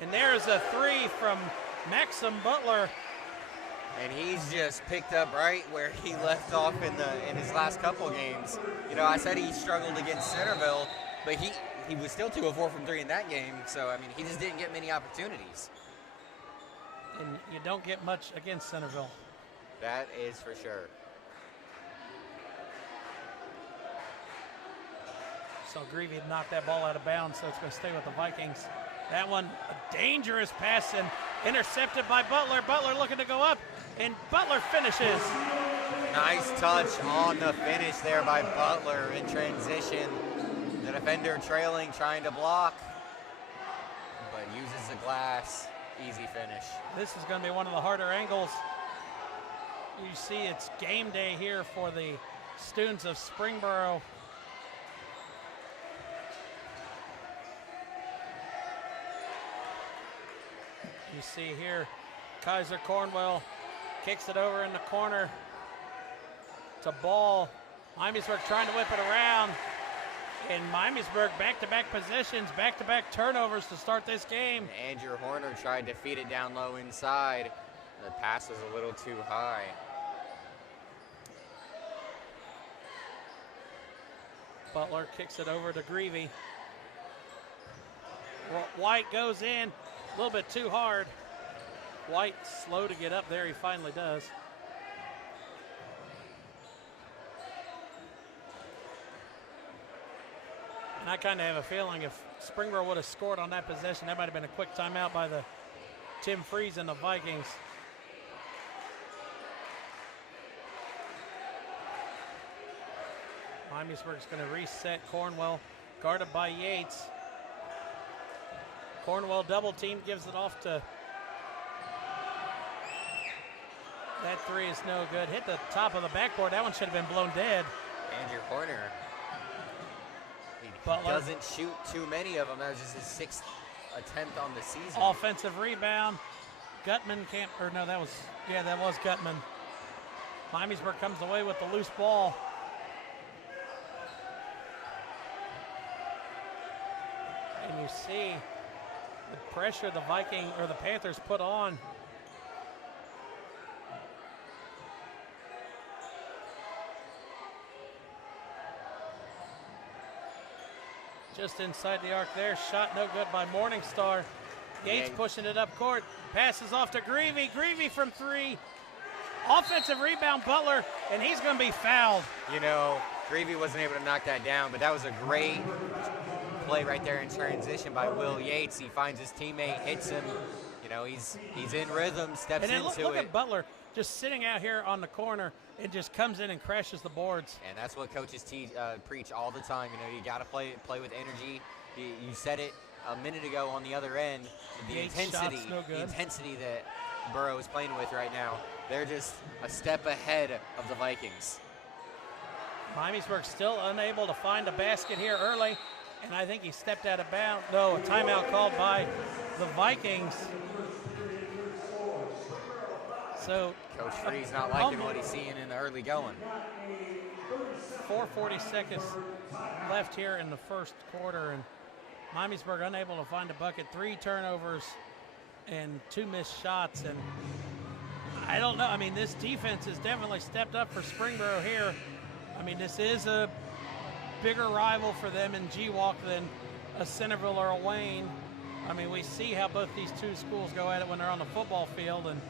And there's a 3 from Maxim Butler. And he's just picked up right where he left off in his last couple games. I said he struggled against Centerville, but he was still 2 of 4 from 3 in that game. So, I mean, he just didn't get many opportunities. And you don't get much against Centerville. That is for sure. So Greavy had knocked that ball out of bounds, so it's going to stay with the Vikings. That one, a dangerous pass and intercepted by Butler. Butler looking to go up, and Butler finishes. Nice touch on the finish there by Butler in transition. The defender trailing, trying to block, but uses the glass. Easy finish. This is going to be one of the harder angles. You see it's game day here for the students of Springboro. You see here, Kaiser Cornwell kicks it over in the corner to Ball. Miamisburg trying to whip it around. And Miamisburg back-to-back positions, back-to-back turnovers to start this game. Andrew Horner tried to feed it down low inside. The pass was a little too high. Butler kicks it over to Greavy. White goes in, a little bit too hard. White slow to get up there, he finally does. And I kind of have a feeling if Springboro would have scored on that possession, that might have been a quick timeout by the Tim Freeze and the Vikings. Miamisburg's going to reset Cornwell, guarded by Yates. Cornwell double team, gives it off to. That three is no good. Hit the top of the backboard. That one should have been blown dead. Andrew Horner. He Butler. doesn't shoot too many of them. That was just his 6th attempt on the season. Offensive rebound. Gutman can't, or no, that was Gutman. Miamisburg comes away with the loose ball. And you see the pressure the Panthers put on. Just inside the arc there. Shot no good by Morningstar. Yates pushing it up court. Passes off to Greavy. Greavy from 3. Offensive rebound, Butler, and he's going to be fouled. You know, Greavy wasn't able to knock that down, but that was a great play right there in transition by Will Yates. He finds his teammate, hits him. You know, he's in rhythm, steps and then into look it. At Butler just sitting out here on the corner and just comes in and crashes the boards. And that's what coaches preach all the time. You know, you got to play with energy. You said it a minute ago on the other end. The intensity that Borough is playing with right now. They're just a step ahead of the Vikings. Miamisburg still unable to find a basket here early, and I think he stepped out of bounds. No, a timeout called by the Vikings. So Coach Free's not liking what he's seeing in the early going. 4:40 seconds left here in the first quarter, and Miamisburg unable to find a bucket. 3 turnovers and 2 missed shots, and I don't know. I mean, this defense has definitely stepped up for Springboro here. I mean, this is a bigger rival for them in GWalk than a Centerville or a Wayne. I mean, we see how both these two schools go at it when they're on the football field, and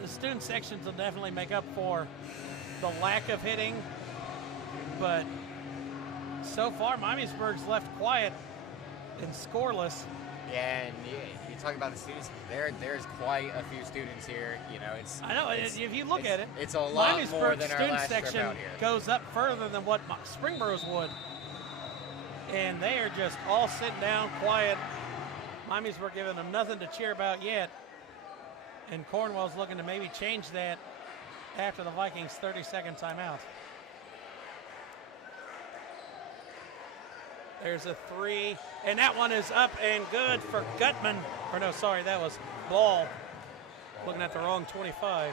the student sections will definitely make up for the lack of hitting. But so far, Miamisburg's left quiet and scoreless. Yeah, and you talk about the students. There's quite a few students here. You know, I know. If you look at it, it's a lot more than our student last trip section out here. goes up further than what Springboro's would, and they are just all sitting down, quiet. Miamisburg giving them nothing to cheer about yet, and Cornwell's looking to maybe change that after the Vikings' 30-second timeout. There's a 3, and that one is up and good for Gutman. Or no, sorry, that was Ball. Looking at the wrong 25.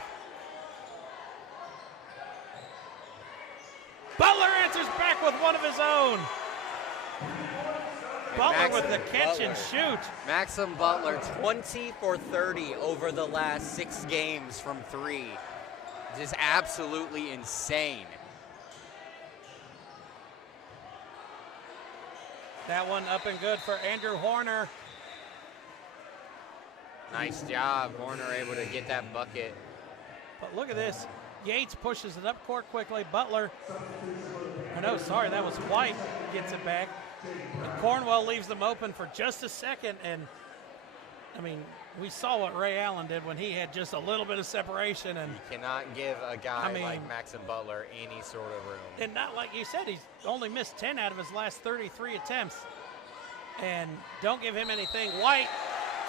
Butler answers back with one of his own. Butler with the catch and shoot. Maxim Butler, 20 for 30 over the last 6 games from 3. Just absolutely insane. That one up and good for Andrew Horner. Nice job, Horner able to get that bucket. But look at this. Yates pushes it up court quickly. Butler, that was White, gets it back. And Cornwell leaves them open for just a second. And, I mean, we saw what Ray Allen did when he had just a little bit of separation. And you cannot give a guy like Maxim Butler any sort of room. And not like you said, he's only missed 10 out of his last 33 attempts. And don't give him anything. White,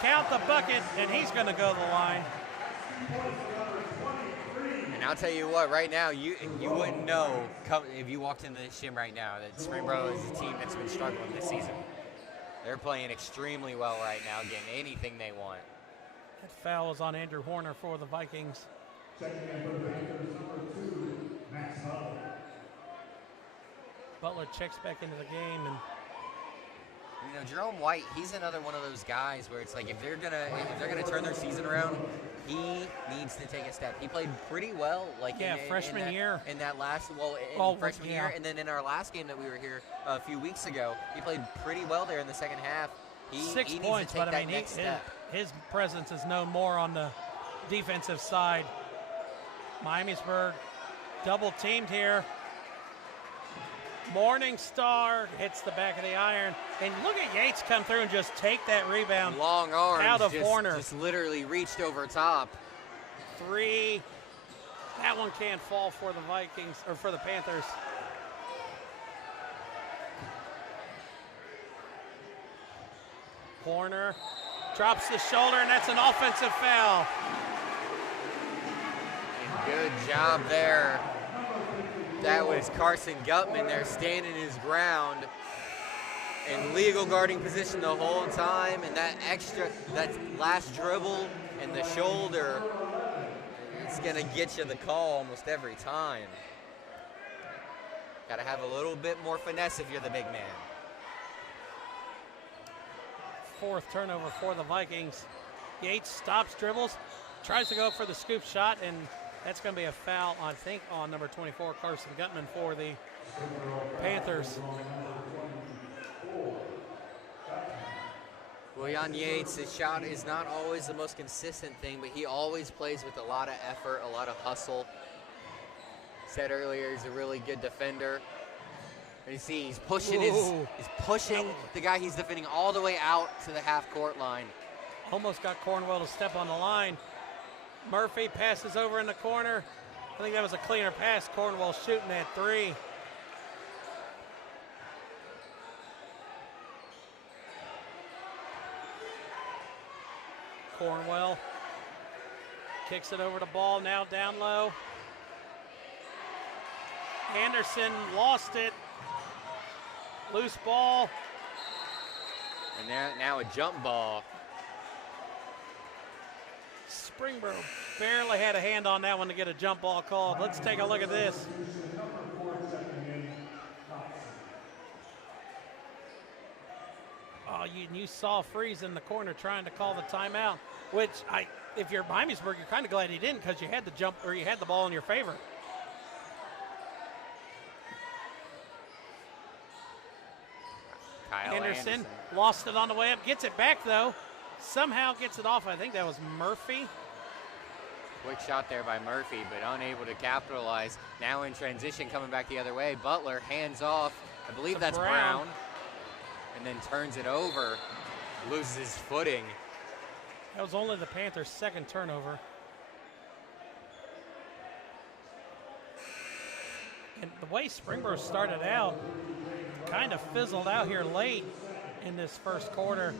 count the bucket, and he's going to go to the line. And I'll tell you what, right now, you wouldn't know if you walked into this gym right now that Springboro is a team that's been struggling this season. They're playing extremely well right now, getting anything they want. That foul is on Andrew Horner for the Vikings. Butler checks back into the game, and you know, Jerome White, he's another one of those guys where it's like if they're gonna turn their season around, he needs to take a step. He played pretty well, freshman year. In that last freshman year, and then in our last game that we were here a few weeks ago, he played pretty well there in the second half. He 6 needs points, to take but that next step. His presence is known more on the defensive side. Miamisburg double teamed here. Morningstar hits the back of the iron. And look at Yates come through and just take that rebound. Long arms out of Horner. Just literally reached over top. 3. That one can't fall for the Vikings, or for the Panthers. corner, drops the shoulder, and that's an offensive foul. And good job there. That was Carson Gutman there standing his ground in legal guarding position the whole time, and that last dribble and the shoulder, it's gonna get you the call almost every time. Gotta have a little bit more finesse if you're the big man. Fourth turnover for the Vikings. Yates stops, dribbles, tries to go for the scoop shot, and that's going to be a foul, I think, on number 24, Carson Gutman, for the Panthers. Well, Jan Yates, his shot is not always the most consistent thing, but he always plays with a lot of effort, a lot of hustle. Said earlier, he's a really good defender. And you see, he's pushing the guy he's defending all the way out to the half-court line. Almost got Cornwell to step on the line. Murphy passes over in the corner. I think that was a cleaner pass. Cornwell shooting that three. Cornwell kicks it over the ball, now down low. Anderson lost it. Loose ball. And now a jump ball. Springboro barely had a hand on that one to get a jump ball called. Let's take a look at this. Oh, you saw Freeze in the corner trying to call the timeout, which if you're Miamisburg, you're kind of glad he didn't, because you had the jump, or you had the ball in your favor. Anderson lost it on the way up, gets it back though. Somehow gets it off. I think that was Murphy. Quick shot there by Murphy, but unable to capitalize. Now in transition, coming back the other way. Butler hands off. I believe that's Brown. And then turns it over. Loses his footing. That was only the Panthers' second turnover. And the way Springboro started out, kind of fizzled out here late in this first quarter.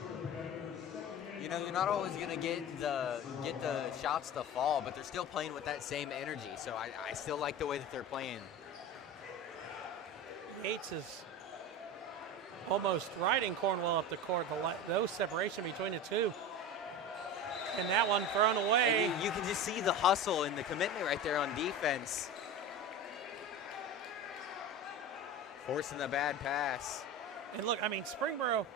You know, you're not always going to get the shots to fall, but they're still playing with that same energy. So I still like the way that they're playing. Yates is almost riding Cornwell up the court. No separation between the two. And that one thrown away. And you can just see the hustle and the commitment right there on defense. Forcing the bad pass. And look, I mean, Springboro,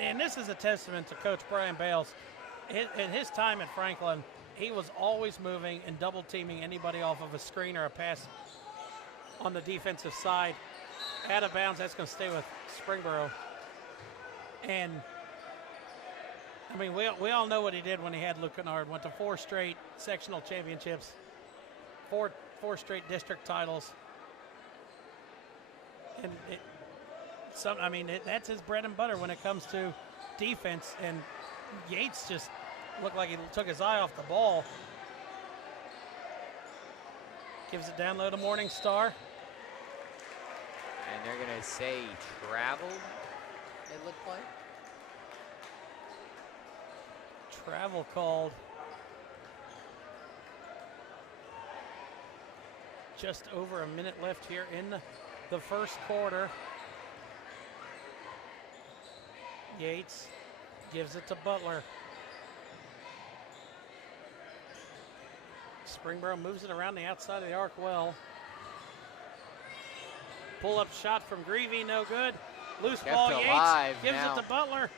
and this is a testament to Coach Brian Bales. In his time at Franklin, he was always moving and double teaming anybody off of a screen or a pass on the defensive side. Out of bounds, that's going to stay with Springboro. And I mean, we all know what he did when he had Luke Kennard. Went to 4 straight sectional championships, four straight district titles. And that's his bread and butter when it comes to defense. And Yates just looked like he took his eye off the ball. Gives it down low to Morningstar. And they're going to say travel, it looked like. Travel called. Just over a minute left here in the first quarter. Yates gives it to Butler. Springboro moves it around the outside of the arc well. Pull-up shot from Greavy, no good. Loose ball, Yates gives it to Butler.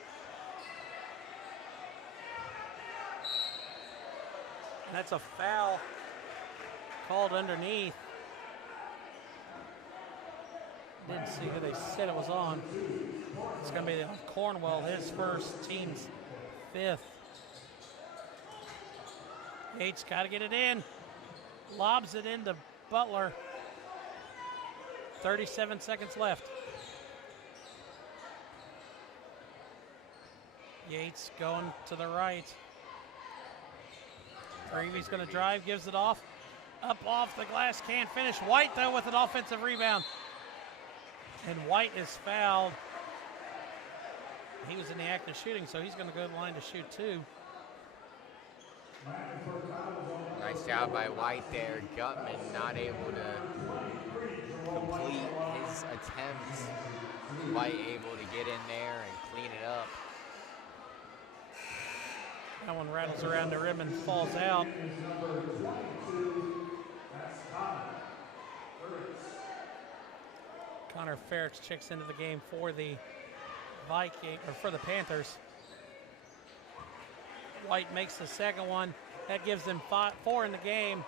And that's a foul called underneath. Didn't see who they said it was on. It's going to be Cornwell, his first, team's 5th. Yates got to get it in. Lobs it into Butler. 37 seconds left. Yates going to the right. Greavy's going to drive, gives it off. Up off the glass, can't finish. White, though, with an offensive rebound. And White is fouled. He was in the act of shooting, so he's going to go to the line to shoot two. Nice job by White there. Gutman not able to complete his attempts. White able to get in there and clean it up. That one rattles around the rim and falls out. Connor Ferricks checks into the game for the Panthers. White makes the second one. That gives them 4 in the game.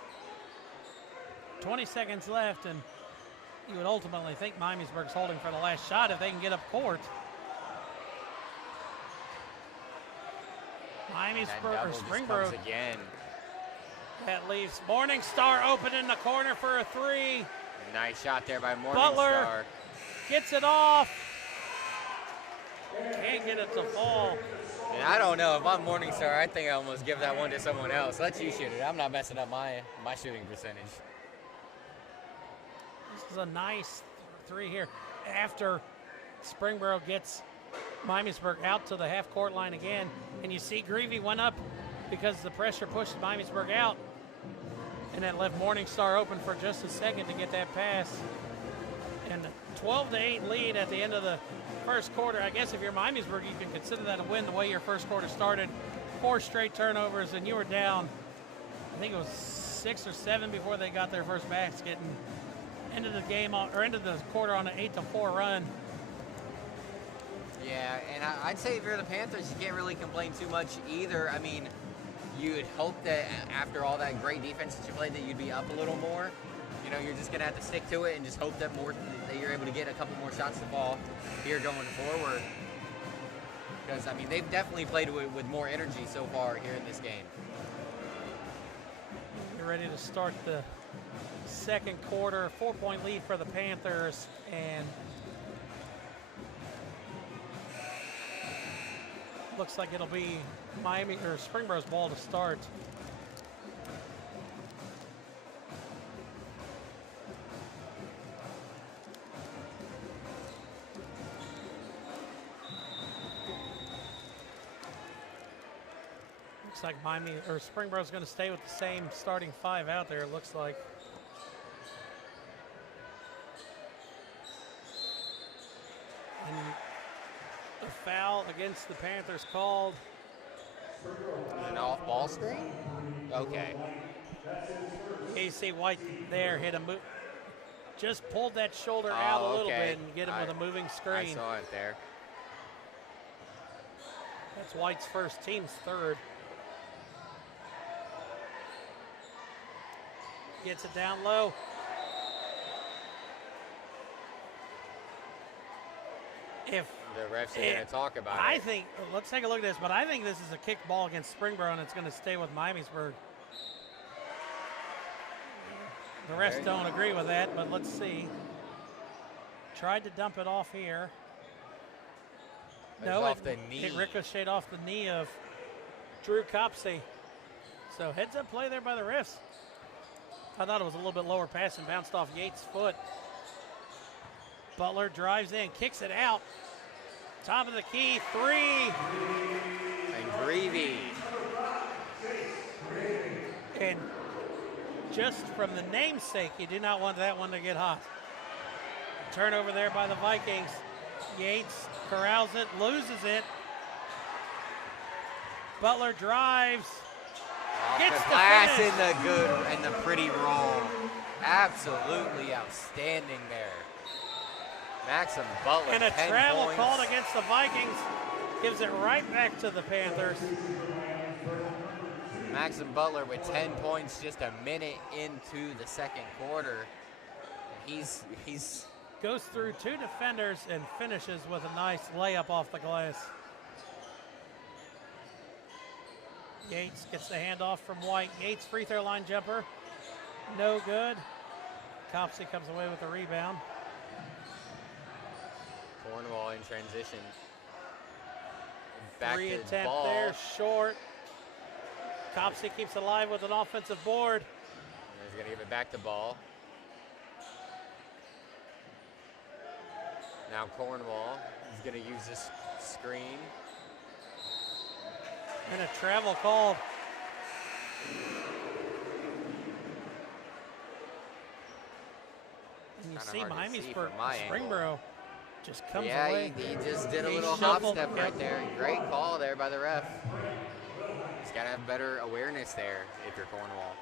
20 seconds left, and you would ultimately think Miamisburg's holding for the last shot if they can get up court. Miamisburg or Springboro again. That leaves Morningstar open in the corner for a three. Nice shot there by Morningstar. Butler gets it off. Can't get it to fall. And I don't know. If I'm Morningstar, I think I almost give that one to someone else. Let you shoot it. I'm not messing up my shooting percentage. This is a nice three here. After Springboro gets Miamisburg out to the half-court line again, and you see Greavy went up because the pressure pushed Miamisburg out, and that left Morningstar open for just a second to get that pass. And 12-8 lead at the end of the first quarter. I guess if you're Miamisburg, you can consider that a win the way your first quarter started. 4 straight turnovers, and you were down, I think it was 6 or 7 before they got their first basket, and ended the game or ended the quarter on an 8-4 run. Yeah, and I'd say if you're the Panthers, you can't really complain too much either. I mean, you would hope that after all that great defense that you played, that you'd be up a little more. You know, you're just gonna have to stick to it and just hope that you're able to get a couple more shots to fall here going forward. Because I mean, they've definitely played with more energy so far here in this game. You're ready to start the second quarter. 4-point lead for the Panthers, and looks like it'll be Miami or Springboro's ball to start. Looks like Miami or Springboro's going to stay with the same starting 5 out there. It looks like. And a foul against the Panthers called. An off-ball screen? Okay. You see White there hit a move. Just pulled that shoulder out a little bit and get him with a moving screen. I saw it there. That's White's first, team's third. Gets it down low. If the refs are going to talk about it. I think, let's take a look at this, but I think this is a kick ball against Springboro, and it's going to stay with Miamisburg. The refs don't agree with that, but let's see. Tried to dump it off here. No, off the knee. It ricocheted off the knee of Drew Copsey. So heads up play there by the refs. I thought it was a little bit lower pass and bounced off Yates' foot. Butler drives in, kicks it out. Top of the key, 3. And Greavy. And just from the namesake, you do not want that one to get hot. Turnover there by the Vikings. Yates corrals it, loses it. Butler drives. Gets the the glass finish. in the good and the pretty roll. Absolutely outstanding there. Maxim Butler, And a 10 travel points. called against the Vikings. Gives it right back to the Panthers. Maxim Butler with 10 points just a minute into the second quarter. He's Goes through 2 defenders and finishes with a nice layup off the glass. Yates gets the handoff from White. Yates free throw line jumper. No good. Copsey comes away with the rebound. Cornwall in transition. Back 3 to the attempt ball. there, short. Copsey keeps it alive with an offensive board. He's going to give it back to Ball. Now Cornwall is going to use this Screen. And a travel called. And you Kinda see hard to Miami's see for from my angle. Springboro just comes Yeah, away. he just did a He little hop shuffled, step yep. right there. Great call there by the ref. He's got to have better awareness there if you're Cornwall.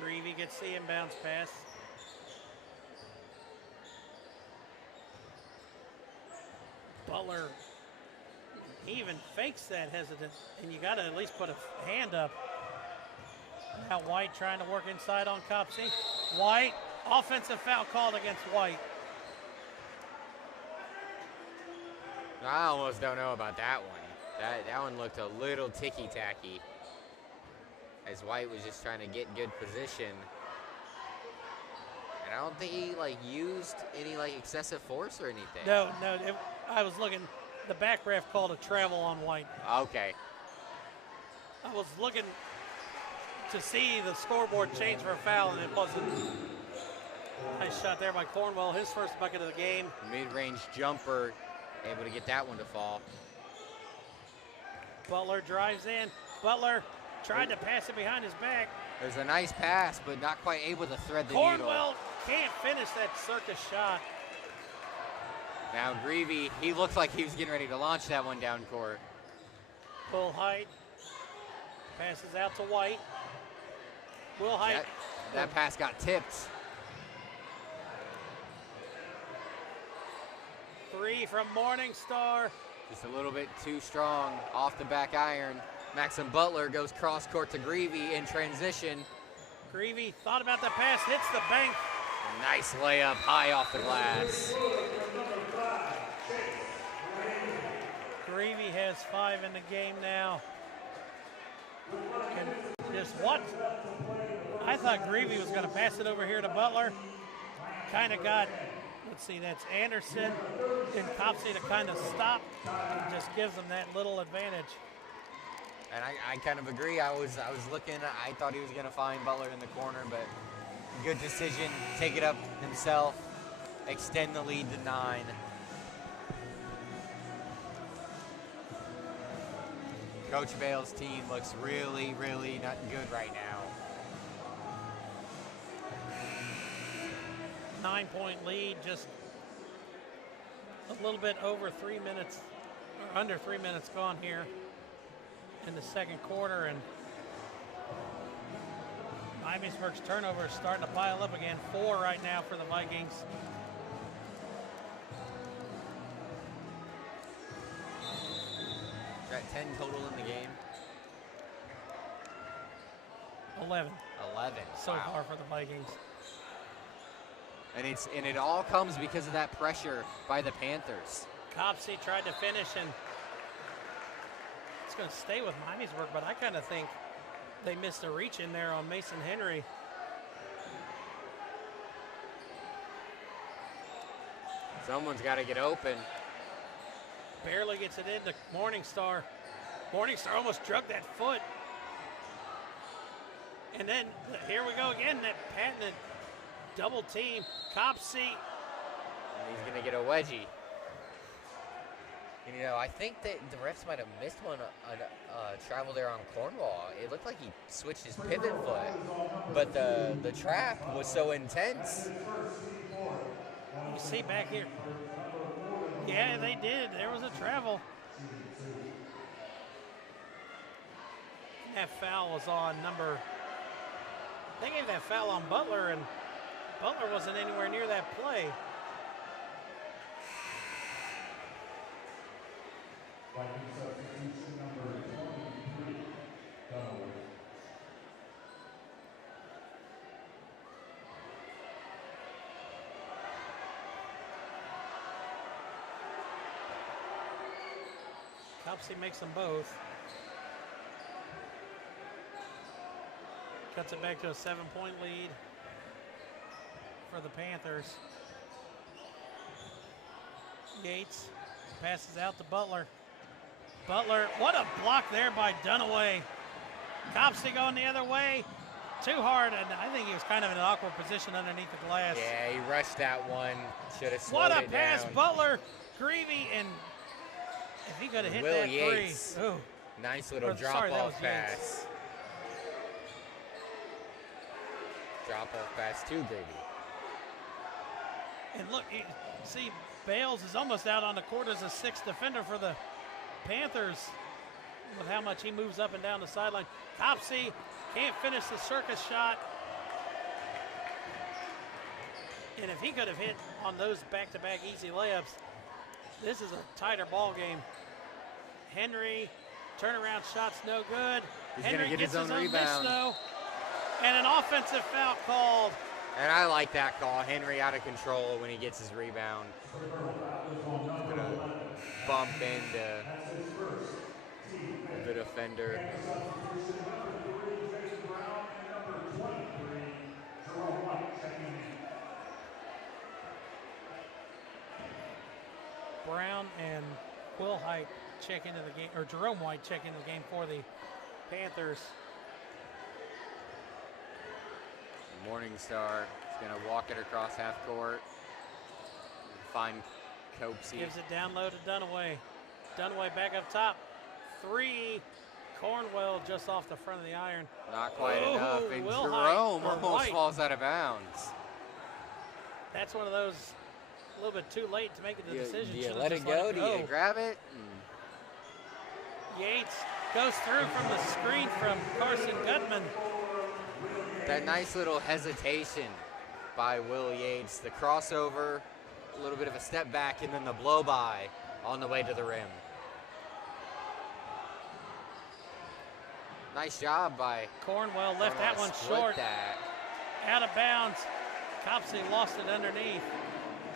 Greavy gets the inbounds pass. Butler, he even fakes that hesitant, and you got to at least put a hand up. Now White trying to work inside on Copsey. White, offensive foul called against White. I almost don't know about that one. That one looked a little ticky-tacky, as White was just trying to get good position. And I don't think he used any excessive force or anything. No, I was looking. The back ref called a travel on White. Okay. I was looking to see the scoreboard change for a foul, and it wasn't. Nice shot there by Cornwell, his first bucket of the game. Mid-range jumper, able to get that one to fall. Butler drives in. Butler tried to pass it behind his back. There's a nice pass, but not quite able to thread the needle. Cornwell can't finish that circus shot. Now Greavy, he looked like he was getting ready to launch that one down court. Will Height passes out to White. Will Height. That pass got tipped. 3 from Morningstar. Just a little bit too strong off the back iron. Maxim Butler goes cross court to Greavy in transition. Greavy thought about the pass, hits the bank. Nice layup high off the glass. Greavy has 5 in the game now. And just what? I thought Greavy was going to pass it over here to Butler. Kind of got, let's see, that's Anderson and Copsey to kind of stop. It just gives them that little advantage. And I kind of agree. I was looking. I thought he was going to find Butler in the corner, but good decision. Take it up himself. Extend the lead to 9. Coach Bale's team looks really, really not good right now. 9-point lead, just a little bit over 3 minutes, or under 3 minutes gone here in the second quarter, and Miamisburg's turnover is starting to pile up again. 4 right now for the Vikings. Got 10 total in the game. 11 so Wow. far for the Vikings. And it all comes because of that pressure by the Panthers. Copsey tried to finish, and it's going to stay with Miamisburg, but I kind of think they missed a reach in there on Mason Henry. Someone's got to get open. Barely gets it into Morningstar. Morningstar almost drug that foot. And then here we go again, that patented double team. Copsey. And he's going to get a wedgie. You know, I think that the refs might have missed one travel there on Cornwall. It looked like he switched his pivot foot, but the trap was so intense. You see back here. Yeah, they did. There was a travel. That foul was on number. They gave that foul on Butler, and Butler wasn't anywhere near that play. Substitution number 23, Dunaway. Copsey makes them both. Cuts it back to a 7-point lead for the Panthers. Yates passes out to Butler. Butler, what a block there by Dunaway. Copsey going the other way. too hard, and I think he was kind of in an awkward position underneath the glass. Yeah, he rushed that one. Should have slowed What a it pass, down. Butler, Greavy, and if he could have hit Will that Yates. three. Ooh. Nice little Or, sorry, that was drop-off Yates. pass. Drop-off pass to Greavy. And look, you see, Bales is almost out on the court as a sixth defender for the Panthers with how much he moves up and down the sideline. Copsey can't finish the circus shot. And if he could have hit on those back-to-back easy layups, this is a tighter ball game. Henry, turnaround shot's no good. He's Henry gonna get gets his own miss, rebound. though. And an offensive foul called. And I like that call. Henry out of control when he gets his rebound. Gonna bump into the defender. Brown and Will Height check into the game, or Jerome White check into the game for the Panthers. Morningstar is going to walk it across half court. Find Copesy. Gives it down low to Dunaway. Dunaway back up top. Three. Cornwell just off the front of the iron. Not quite Ooh, enough. And Will Jerome Height, or almost White. falls out of bounds. That's one of those a little bit too late to make the decision. Do you Should've let it just go? Do you grab it? Yates goes through from the screen from Carson Gutman. That nice little hesitation by Will Yates. The crossover, a little bit of a step back, and then the blow by on the way to the rim. Nice job by Cornwell left that one Split short. that. Out of bounds. Copsey lost it underneath.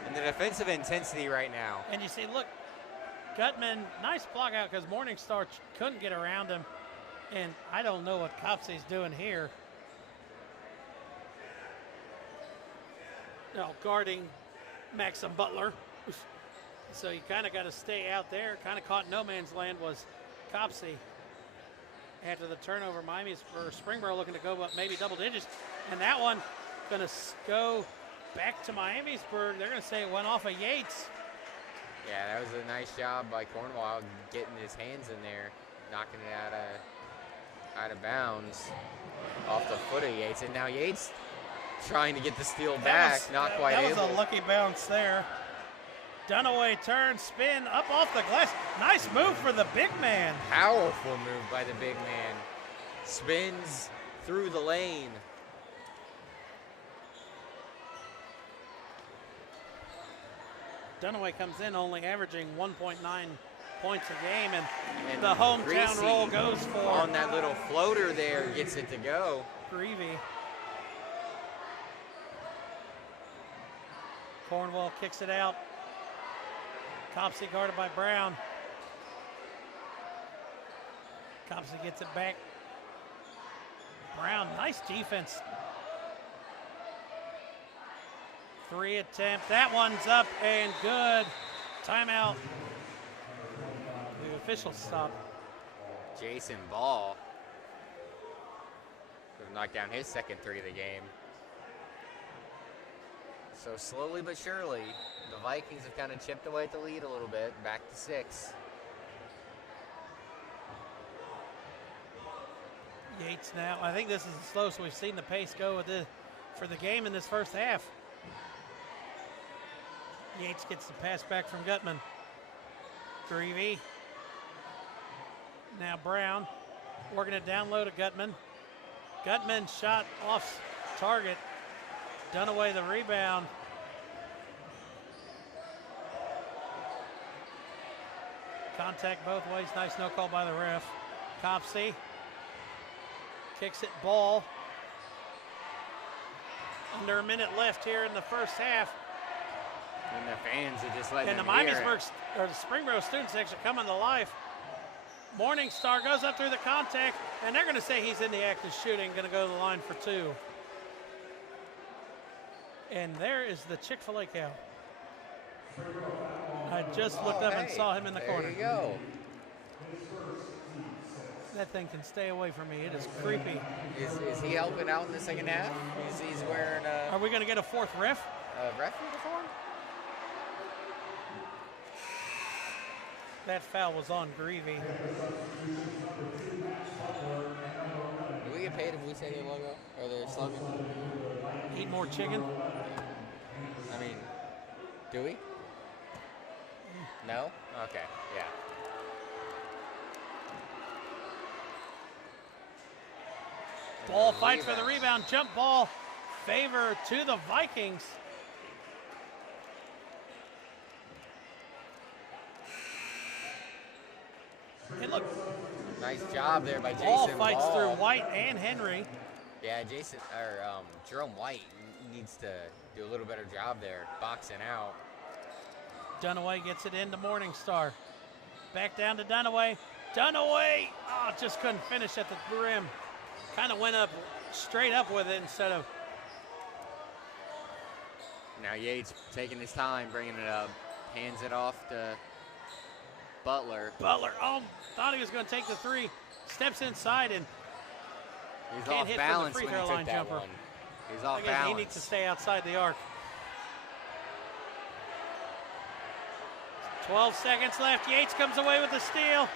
And the defensive intensity right now. And you see, look, Gutman, nice block out because Morningstar couldn't get around him. And I don't know what Copsey's doing here. No, guarding Maxim Butler. So you kind of got to stay out there. Kind of caught no man's land was Copsey. After the turnover, Miami's or Springboro looking to go up maybe double digits. And that one going to go back to Miamisburg. They're going to say it went off of Yates. Yeah, that was a nice job by Cornwell getting his hands in there, knocking it out of bounds off the foot of Yates. And now Yates trying to get the steal back, not quite able. That was a lucky bounce there. Dunaway turn, spin, up off the glass. Nice move for the big man. Powerful move by the big man. Spins through the lane. Dunaway comes in only averaging 1.9 points a game, and the And hometown Greasy roll goes for on that little floater there, gets it to go. Greavy. Cornwell kicks it out. Copsey guarded by Brown. Copsey gets it back. Brown, nice defense. Three attempt. That one's up and good. Timeout. The officials stop. Jason Ball knocked down his second three of the game. So slowly but surely, the Vikings have kind of chipped away at the lead a little bit, back to 6. Yates now. I think this is the slowest we've seen the pace go with for the game in this first half. Yates gets the pass back from Gutman. Greavy. Now Brown working it down low to Gutman. Gutman shot off target. Dunaway the rebound. Contact both ways. Nice no call by the ref. Copsey kicks it. Ball. Under a minute left here in the first half. And the fans are just letting And the them hear it. Miamisburg, or the Springboro student section coming to life. Morningstar goes up through the contact, and they're going to say he's in the act of shooting, going to go to the line for 2. And there is the Chick-fil-A cow. I just looked up and saw him in the corner. There you go. That thing can stay away from me. It is creepy. Is he helping out in the second half? He's wearing Are we going to get a fourth ref? a ref uniform? That foul was on Greavy. Do we get paid if we say the logo or the slogan? Eat more chicken. I mean, do we? No? Okay, yeah. Ball fights for the rebound. Jump ball favor to the Vikings. Hey, look, Nice job there by Jason ball fights Ball. through White and Henry. Yeah, Jerome White needs to do a little better job there, boxing out. Dunaway gets it into Morningstar. Back down to Dunaway. Dunaway, oh, just couldn't finish at the rim. Kind of went up, straight up with it instead of. Now Yates taking his time, bringing it up, hands it off to Butler. Butler, oh, thought he was going to take the three. Steps inside and He's can't off hit balance for the free when he throw took line that jumper. one. He's off Again, balance. he needs to stay outside the arc. 12 seconds left. Yates comes away with the steal.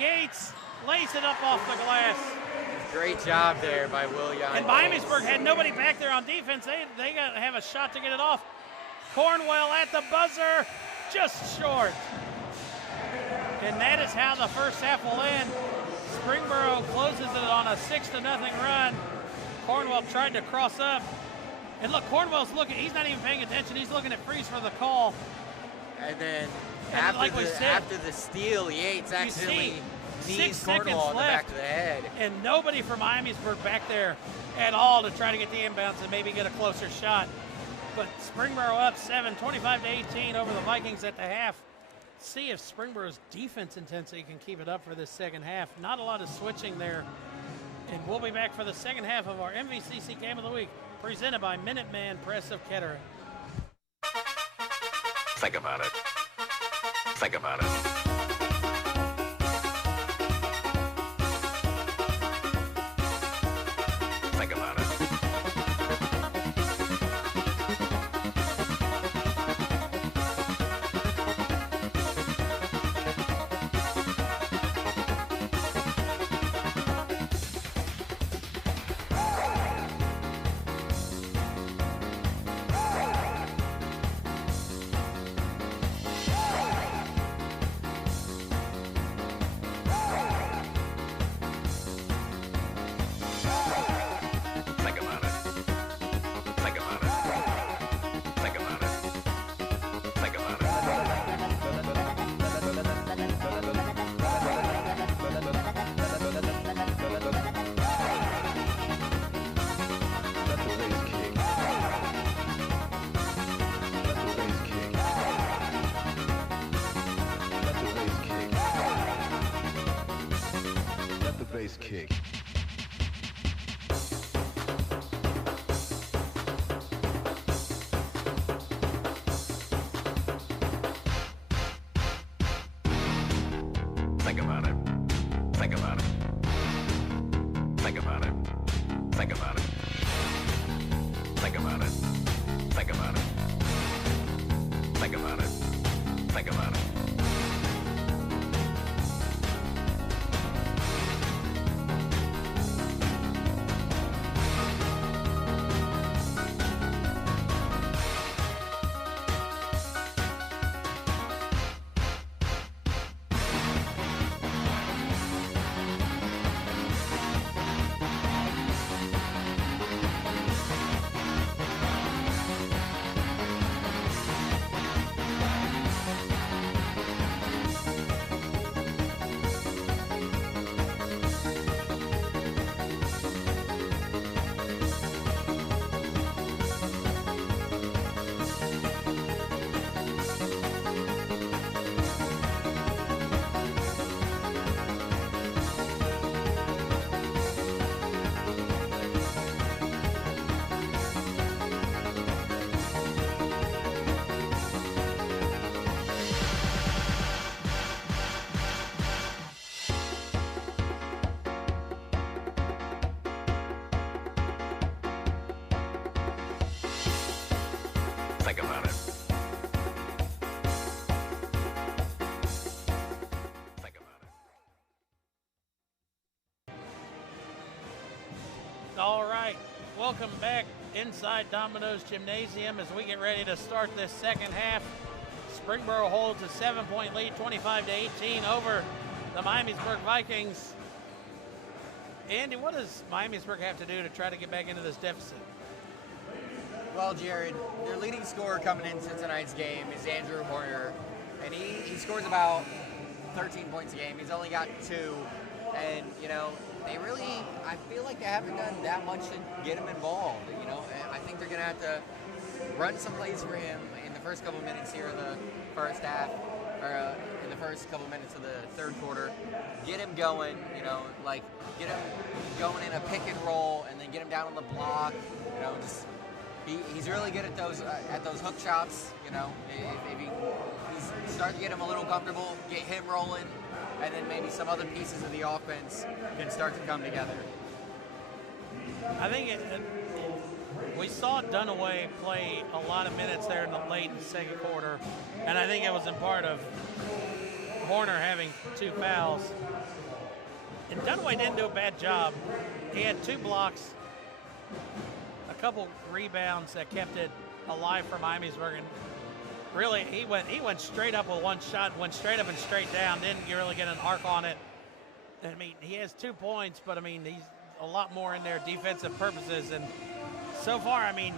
Yates lays it up off the glass. Great job there by William. And Miamisburg had nobody back there on defense. They got to have a shot to get it off. Cornwell at the buzzer, just short. And that is how the first half will end. Springboro closes it on a 6-0 run. Cornwell tried to cross up. And look, Cornwell's looking, he's not even paying attention. He's looking at Freeze for the call. And then like we said, after the steal, Yates accidentally knees 6 Cornwell seconds on the back left. of the head. And nobody from Miamisburg back there at all to try to get the inbounds and maybe get a closer shot. But Springboro up 7, 25-18 over the Vikings at the half. See if Springboro's defense intensity can keep it up for this second half. Not a lot of switching there. And we'll be back for the second half of our MVCC Game of the Week, presented by Minuteman Press of Kettering. Think about it. Think about it. Think about it. Think about it. Think about it. Think about it. Think about it. Let the bass kick. Think about it. Think about it. Think about it. Think about it. Think about it. Think about it. Think about it. Think about it. Think about it. Think about it. All right, welcome back inside Domino's Gymnasium as we get ready to start this second half. Springboro holds a 7-point lead, 25-18 over the Miamisburg Vikings. Andy, what does Miamisburg have to do to try to get back into this deficit? Well, Jared, their leading scorer coming into tonight's game is Andrew Horner, and he scores about 13 points a game. He's only got 2, and, you know, they really, I feel like they haven't done that much to get him involved, you know. And I think they're going to have to run some plays for him in the first couple minutes here of the first half, or in the first couple minutes of the third quarter. Get him going, you know, like get him going in a pick and roll, and then get him down on the block, you know, just he's really good at those hook shots, you know. If he start to get him a little comfortable, get him rolling, and then maybe some other pieces of the offense can start to come together. I think we saw Dunaway play a lot of minutes there in the late second quarter, and I think it was in part of Horner having 2 fouls. And Dunaway didn't do a bad job. He had 2 blocks, a couple rebounds that kept it alive for Miamisburg, and really he went straight up with 1 shot, went straight up and straight down, didn't really get an arc on it. I mean, he has 2 points, but I mean, he's a lot more in there defensive purposes, and so far, I mean,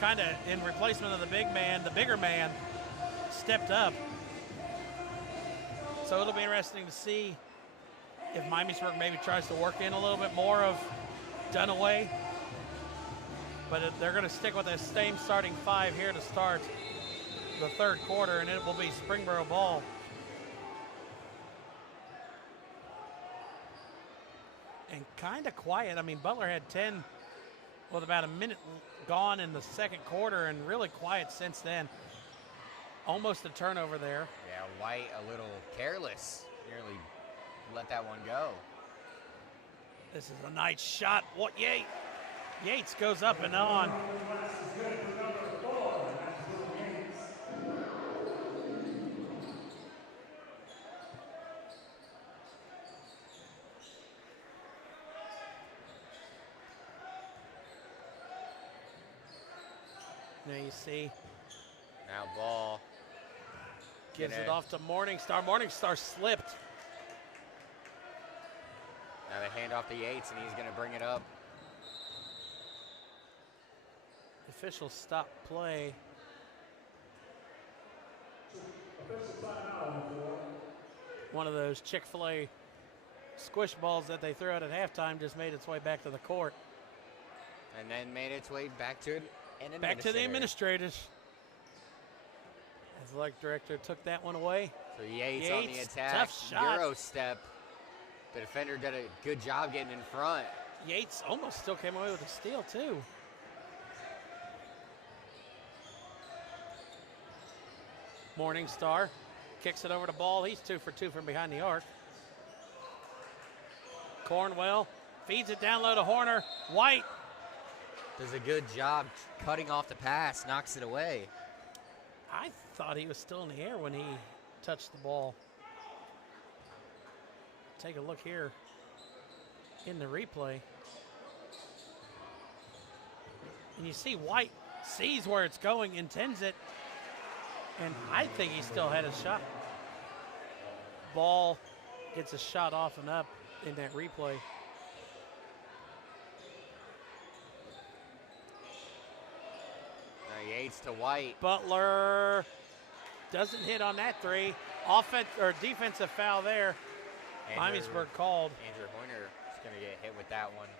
kind of in replacement of the bigger man stepped up. So it'll be interesting to see if Miamisburg maybe tries to work in a little bit more of Dunaway. But they're going to stick with the same starting 5 here to start the third quarter, and it will be Springboro ball. And kind of quiet. I mean, Butler had 10 with about a minute gone in the second quarter, and really quiet since then. Almost a turnover there. Yeah, White a little careless. Nearly let that one go. This is a nice shot. What Yates goes up and on. Now you see. Now ball. Gives it off to Morningstar. Morningstar slipped. Now they hand off to Yates, and he's going to bring it up. Officials stop play. One of those Chick-fil-A squish balls that they threw out at halftime just made its way back to the court. And then made its way back to the administrators. Athletic director took that one away. So Yates on the attack. Tough shot. Euro step. The defender did a good job getting in front. Yates almost still came away with a steal, too. Morningstar kicks it over to Ball. He's 2 for 2 from behind the arc. Cornwell feeds it down low to Horner. White does a good job cutting off the pass, knocks it away. I thought he was still in the air when he touched the ball. Take a look here in the replay. And you see White sees where it's going, intends it, and I think he still had a shot. Ball gets a shot off and up in that replay. Now Yates to White. Butler doesn't hit on that 3. Offense or defensive foul there. Miamisburg called. Andrew Horner is going to get hit with that one.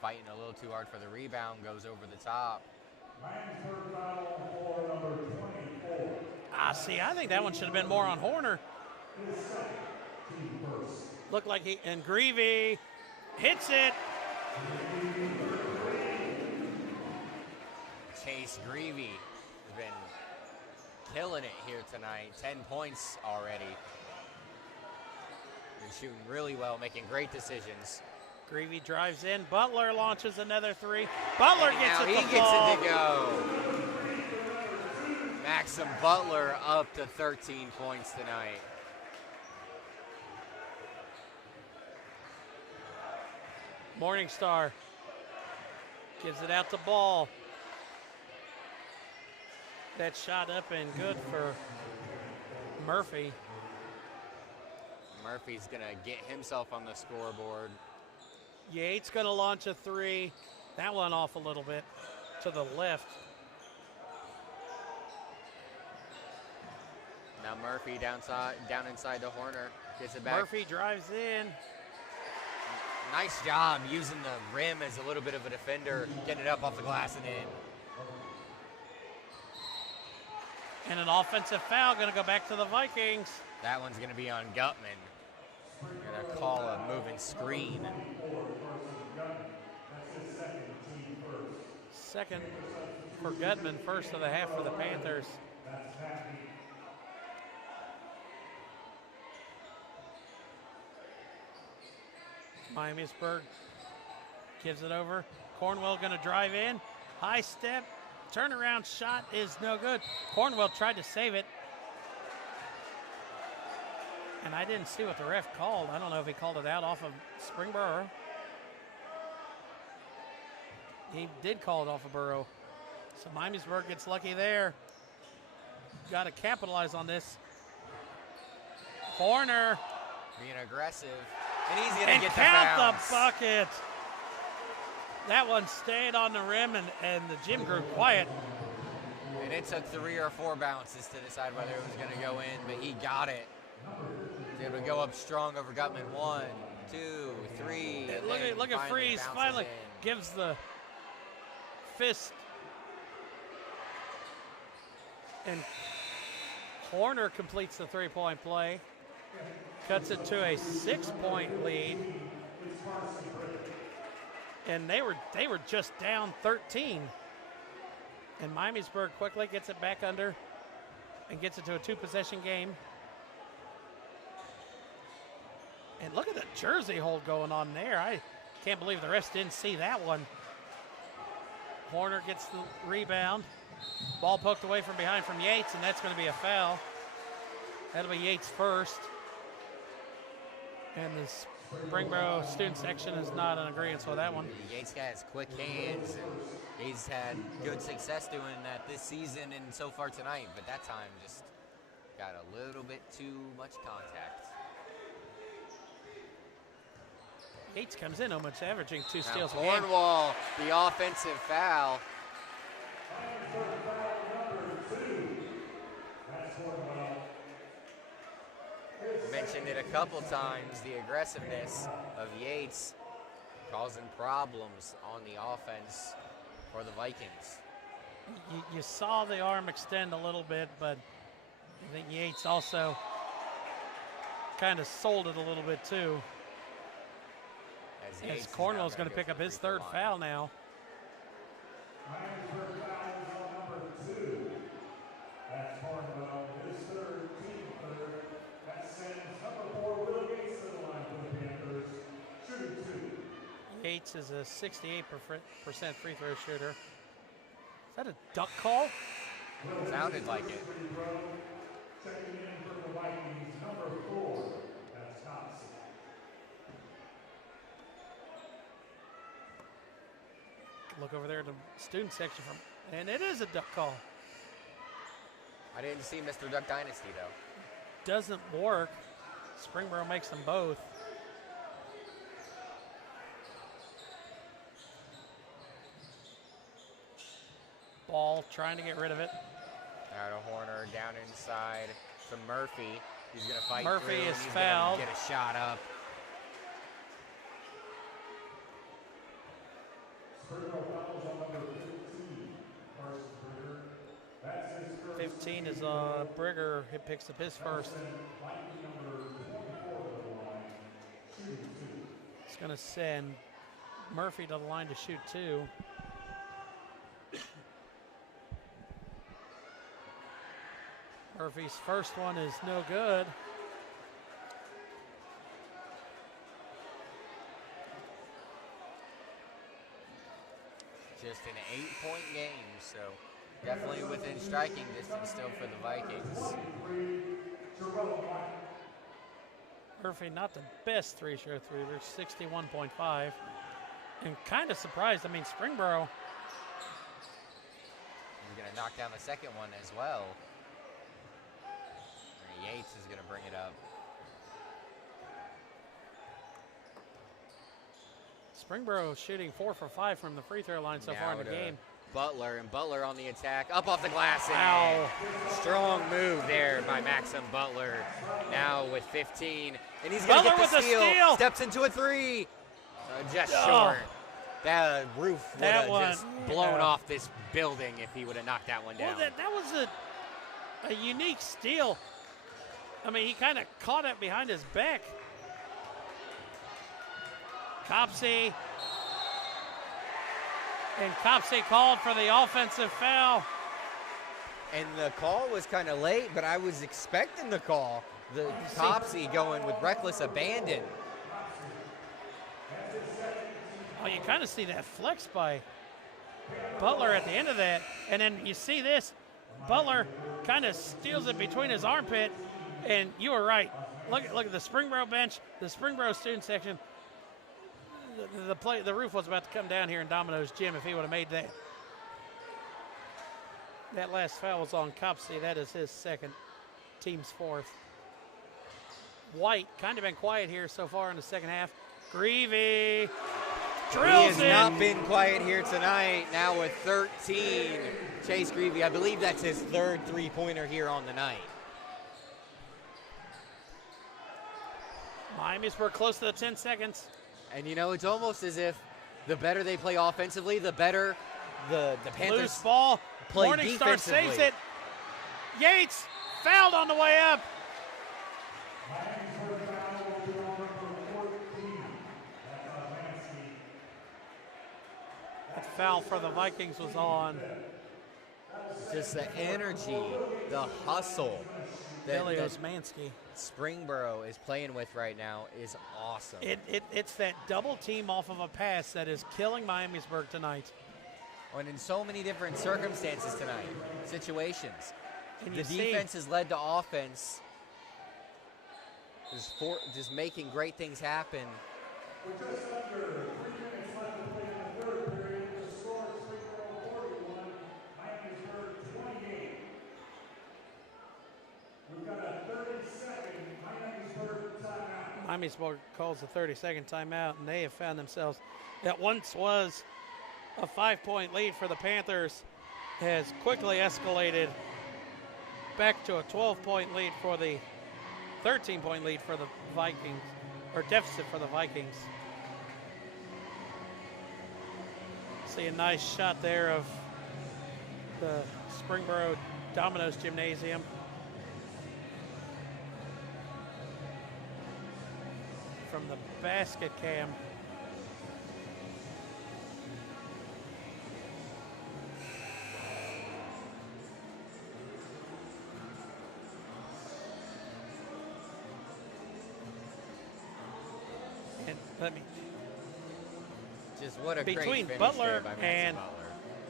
Fighting a little too hard for the rebound, goes over the top. Miamisburg foul for number 24. See, I think that one should have been more on Horner. Looked like and Greavy hits it. Chase Greavy has been killing it here tonight. 10 points already. Been shooting really well, making great decisions. Greavy drives in. Butler launches another 3. Butler and gets now it he to gets fall. it to go. Maxim Butler up to 13 points tonight. Morningstar gives it out to Ball. That shot up and good for Murphy. Murphy's gonna get himself on the scoreboard. Yates gonna launch a three. That one off a little bit to the left. Now Murphy down inside to Horner. Gets it back. Murphy drives in. Nice job using the rim as a little bit of a defender, getting it up off the glass and in. And an offensive foul gonna go back to the Vikings. That one's gonna be on Gutman. Gonna call a moving screen. Second for Gutman, first of the half for the Panthers. Miamisburg gives it over. Cornwell gonna drive in. High step, turnaround shot is no good. Cornwell tried to save it. And I didn't see what the ref called. I don't know if he called it out off of Springboro. He did call it off of Burrow. So Miamisburg gets lucky there. Got to capitalize on this. Horner. Being aggressive. And he's going to get the count bounce. the bucket. That one stayed on the rim, and the gym grew quiet. And it took 3 or 4 bounces to decide whether it was going to go in, but he got it. He was able to go up strong over Gutman. 1, 2, 3. Look at Freeze finally gives the fist. And Horner completes the three-point play. Cuts it to a 6-point lead. And they were just down 13. And Miamisburg quickly gets it back under and gets it to a 2-possession game. And look at the jersey hold going on there. I can't believe the refs didn't see that one. Horner gets the rebound. Ball poked away from behind from Yates, and that's going to be a foul. That'll be Yates first. And the Springboro student section is not in agreement with that one. Yates has quick hands, and he's had good success doing that this season and so far tonight, but that time just got a little bit too much contact. Yates comes in almost averaging 2 steals a game. Cornwall, the offensive foul. Mentioned it a couple times, the aggressiveness of Yates causing problems on the offense for the Vikings. You saw the arm extend a little bit, but I think Yates also kind of sold it a little bit too. As Cornwell's going to pick up his 3rd foul now. That's Cornwell, his 3rd, team 3rd. That sends number 4, Will Yates to the line for the Panthers. Shooting 2. Yates is a 68% free throw shooter. Is that a duck call? Sounded like it. Checking in for the Vikings, number 4. That's Thompson. Look over there at the student section, and it is a duck call. I didn't see Mr. Duck Dynasty, though. Doesn't work. Springboro makes them both. Ball trying to get rid of it. Now to Horner, down inside to Murphy. He's going to fight Murphy through, is and he's fouled. Get a shot up. Springboro fouls on number 15, Carson Brigger. That's his first. 15 is Brigger. He picks up his first. Viking number 24 to the line, shooting 2. It's going to send Murphy to the line to shoot 2. Murphy's first one is no good. Just an 8-point game, so Definitely within striking distance still for the Vikings. Murphy, not the best three-share three-er, 61.5. And kind of surprised. I mean, Springboro. He's going to knock down the second one as well. Yates is going to bring it up. Springboro shooting 4 for 5 from the free throw line so far in the game. Butler, and Butler on the attack. Up off the glass. Wow. Strong move there by Maxim Butler. Now with 15. And he's going to get the steal. Steps into a three. Just short. That roof would have just blown off this building if he would have knocked that one down. Well, that was a unique steal. I mean, he kind of caught it behind his back. Copsey. And Copsey called for the offensive foul. And the call was kind of late, but I was expecting the call. The Copsey going with reckless abandon. Oh, you kind of see that flex by Butler at the end of that. And then you see this. Butler kind of steals it between his armpit. And you were right. Look at the Springboro bench, the Springboro student section. The roof was about to come down here in Domino's gym if he would have made that. That last foul was on Copsey. That is his second, team's fourth. White kind of been quiet here so far in the second half. Greavy drills He has not been quiet here tonight. Now with 13, Chase Greavy. I believe that's his third three-pointer here on the night. Miamisburg close to the 10 seconds. And, you know, it's almost as if the better they play offensively, the better the Panthers Loose ball. play Morningstar defensively. saves it. Yates fouled on the way up. That foul for the Vikings was on. Just the energy, the hustle that Osmanski. Springboro is playing with right now is awesome. It's that double team off of a pass that is killing Miamisburg tonight. And in so many different circumstances tonight, situations. And The defense has led to offense, just making great things happen. With just under 3 minutes left to play in the third period, the score is Springboro 41, Miamisburg 28. We've got a 30-second Miamisburg timeout. Miamisburg calls a 30-second timeout, and they have found themselves that once was a 5-point lead for the Panthers has quickly escalated back to a 12-point lead for the 13-point lead for the Vikings, or deficit for the Vikings. See a nice shot there of the Springboro Domino's Gymnasium. From the basket cam. And let me. Just what a great Between finish Butler there by Maxim and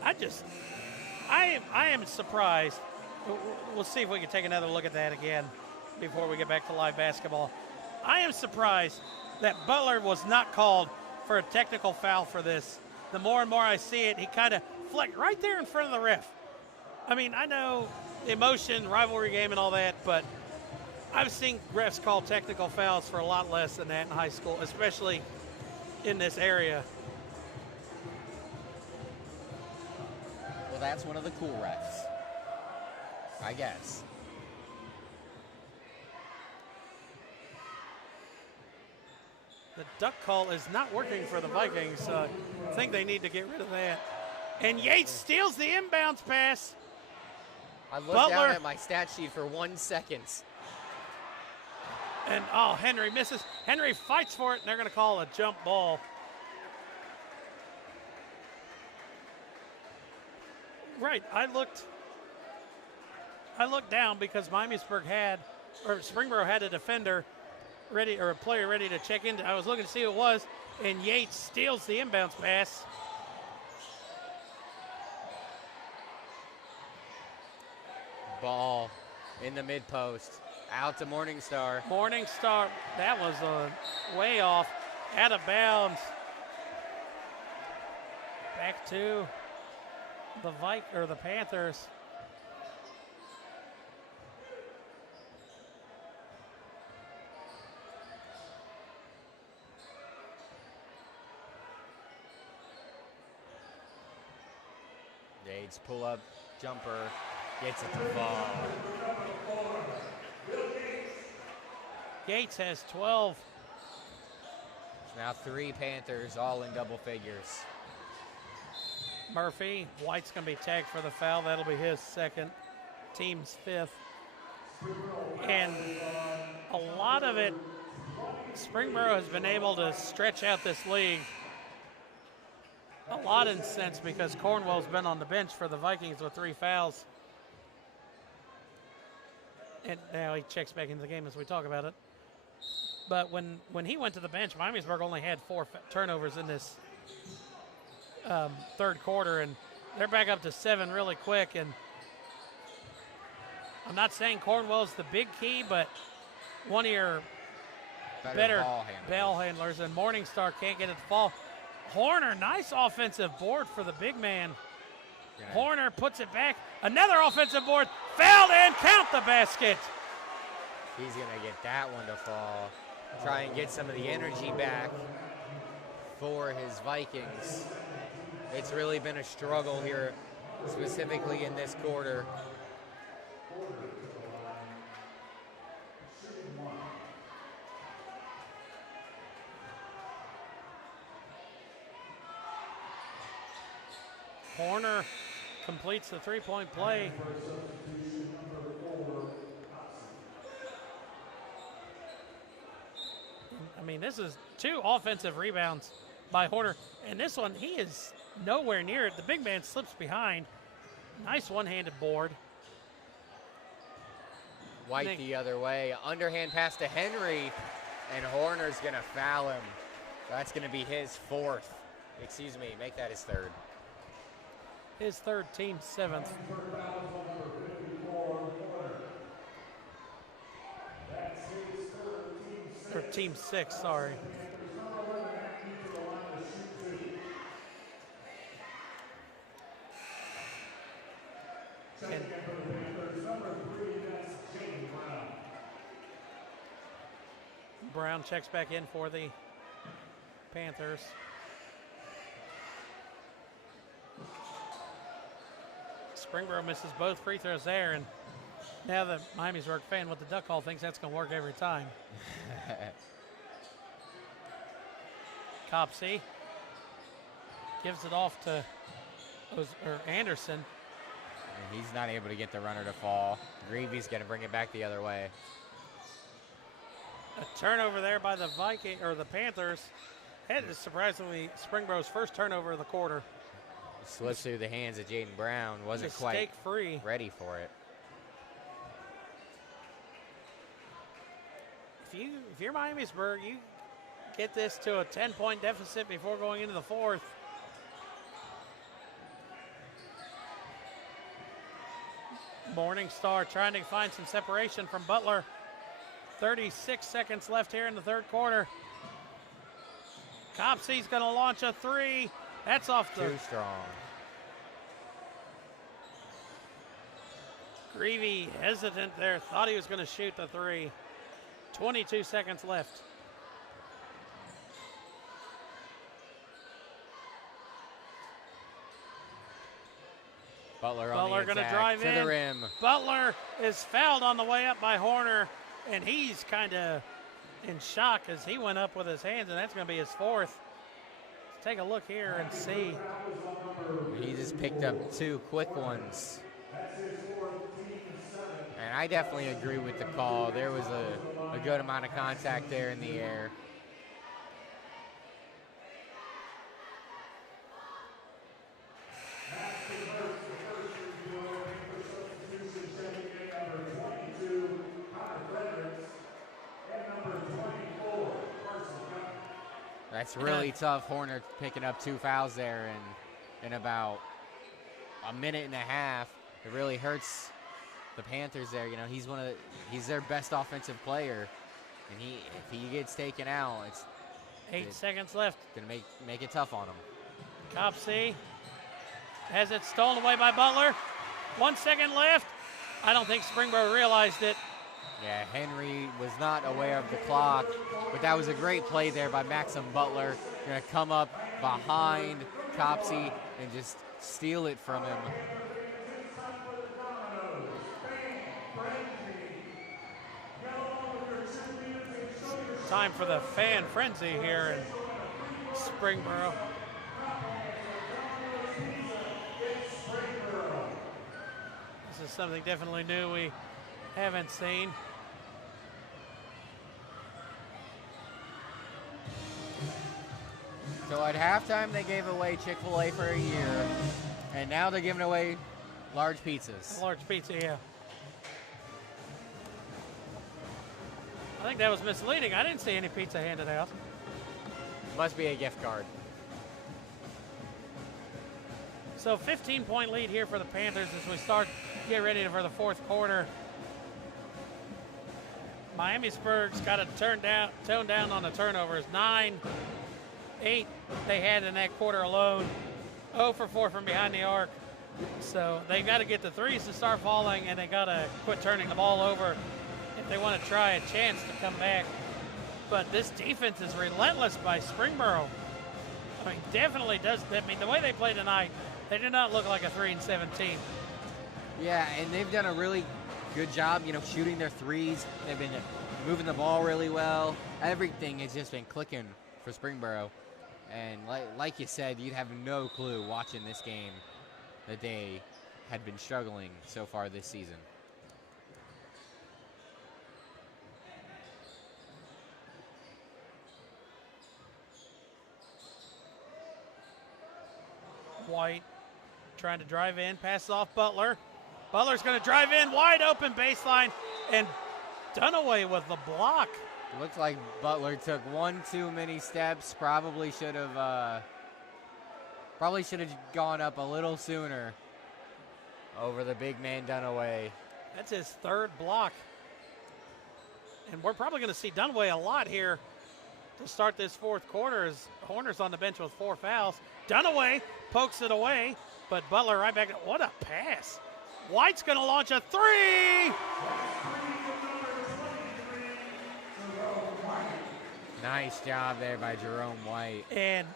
Butler. I am surprised. We'll see if we can take another look at that again before we get back to live basketball. I am surprised that Butler was not called for a technical foul for this. The more and more I see it, he kind of flicked right there in front of the ref. I mean, I know emotion, rivalry game and all that, but I've seen refs call technical fouls for a lot less than that in high school, especially in this area. Well, that's one of the cool refs, I guess. The duck call is not working for the Vikings. I think they need to get rid of that. And Yates steals the inbounds pass. I looked down at my stat sheet for 1 second. And, Henry misses. Henry fights for it, and they're going to call a jump ball. Right, I looked down because Springboro had a defender ready, or a player ready to check in. I was looking to see who it was, and Yates steals the inbounds pass. Ball in the mid post. Out to Morningstar. Morningstar, that was way off, out of bounds. Back to the Panthers. Yates pull up jumper, gets it to fall. Yates has 12. So now 3 Panthers, all in double figures. Murphy, White's going to be tagged for the foul. That'll be his second, team's 5th. And a lot of it, Springboro has been able to stretch out this league a lot in sense because Cornwell's been on the bench for the Vikings with 3 fouls. And now he checks back into the game as we talk about it. But when he went to the bench, Miamisburg only had 4 turnovers in this third quarter, and they're back up to 7 really quick. And I'm not saying Cornwell's the big key, but one of your better ball handlers, and Morningstar can't get it to fall. Horner, nice offensive board for the big man. Yeah. Horner puts it back. Another offensive board. Fouled and count the basket. He's going to get that one to fall. Try and get some of the energy back for his Vikings. It's really been a struggle here, specifically in this quarter. Horner completes the 3-point play. I mean, this is 2 offensive rebounds by Horner. And this one, he is nowhere near it. The big man slips behind. Nice one-handed board. White the other way. Underhand pass to Henry, and Horner's going to foul him. That's going to be his 4th. Excuse me, make that his 3rd. His 3rd, team 7th. Or team 6, sorry. And Brown checks back in for the Panthers. Springboro misses both free throws there, and now the Miamisburg fan with the duck call thinks that's going to work every time. Copsey gives it off to Anderson. And he's not able to get the runner to fall. Greavy's going to bring it back the other way. A turnover there by the Panthers. That is surprisingly Springboro's first turnover of the quarter. Slips through the hands of Jaden Brown. Wasn't quite free. Ready for it. If you're Miamisburg, you get this to a 10-point deficit before going into the 4th. Morningstar trying to find some separation from Butler. 36 seconds left here in the 3rd quarter. Copsey's going to launch a 3. That's off the... Too strong. Greavy hesitant there. Thought he was going to shoot the 3. 22 seconds left. Butler going to drive to in. the rim. Butler is fouled on the way up by Horner, and he's kind of in shock as he went up with his hands, and that's going to be his 4th. Let's take a look here and see. He just picked up 2 quick ones. And I definitely agree with the call. There was a good amount of contact there in the air. That's really tough. Horner picking up 2 fouls there in about a minute and a half. It really hurts the Panthers there. You know, he's their best offensive player, and if he gets taken out, it's 8 seconds left. gonna make it tough on him. Copsey has it stolen away by Butler. 1 second left. I don't think Springboro realized it. Yeah, Henry was not aware of the clock, but that was a great play there by Maxim Butler. Gonna come up behind Copsey and just steal it from him. Time for the fan frenzy here in Springboro. This is something definitely new we haven't seen. So at halftime, they gave away Chick-fil-A for a year, and now they're giving away large pizzas. A large pizza, yeah. I think that was misleading. I didn't see any pizza handed out. Must be a gift card. So 15-point lead here for the Panthers as we get ready for the fourth quarter. Miamisburg's got to tone down on the turnovers. 9-8 they had in that quarter alone. 0 for 4 from behind the arc. So they've got to get the threes to start falling, and they got to quit turning the ball over if they want to try a chance to come back. But this defense is relentless by Springboro. I mean, definitely does. I mean, the way they play tonight, they do not look like a 3-7 team. Yeah, and they've done a really good job, you know, shooting their threes. They've been moving the ball really well. Everything has just been clicking for Springboro. And like you said, you'd have no clue watching this game that they had been struggling so far this season. White trying to drive in, passes off Butler. Butler's going to drive in, wide open baseline, and Dunaway with the block. Looks like Butler took one too many steps. Probably should have gone up a little sooner over the big man Dunaway. That's his third block. And we're probably going to see Dunaway a lot here to start this fourth quarter as Horner's on the bench with 4 fouls. Dunaway pokes it away, but Butler right back. What a pass. White's going to launch a 3. Nice job there by Jerome White. And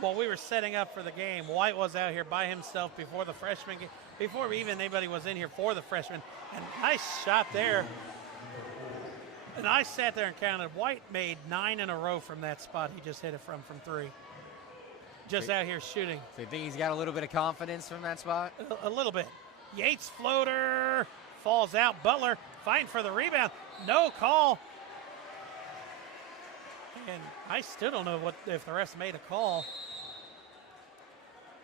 while we were setting up for the game, White was out here by himself before the freshman game, before even anybody was in here for the freshman. And nice shot there. And I sat there and counted. White made 9 in a row from that spot he just hit it from 3. Just out here shooting. So you think he's got a little bit of confidence from that spot? A little bit. Yates floater falls out. Butler fighting for the rebound. No call. And I still don't know if the refs made a call.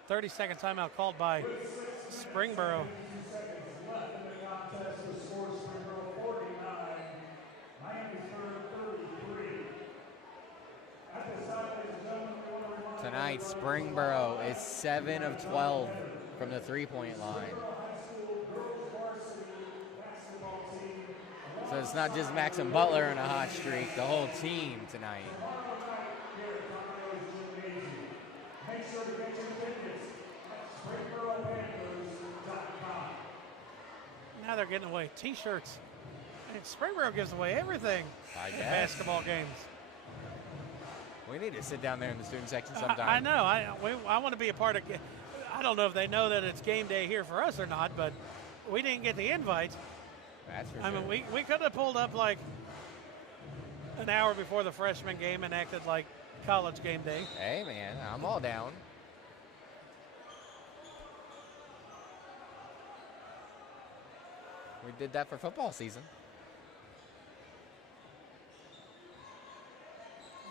30-second timeout called by Springboro. Tonight, Springboro is 7 of 12 from the three-point line. So it's not just Maxim Butler in a hot streak, the whole team tonight. Now they're getting away T-shirts. And Springboro gives away everything in basketball games. We need to sit down there in the student section sometime. I know. I want to be a part of. I don't know if they know that it's game day here for us or not, but we didn't get the invite. That's for I sure. mean, we could have pulled up like an hour before the freshman game and acted like college game day. Hey, man, I'm all down. We did that for football season.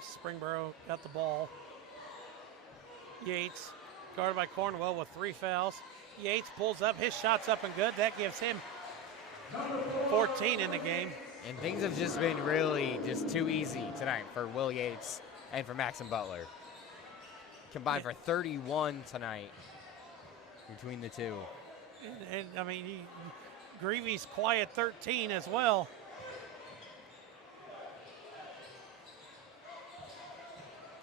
Springboro got the ball. Yates, guarded by Cornwell with 3 fouls. Yates pulls up, his shot's up and good. That gives him 14 in the game. And things have just been really just too easy tonight for Will Yates and for Maxim Butler. Combined for 31 tonight between the two. And I mean, Greavy's quiet 13 as well.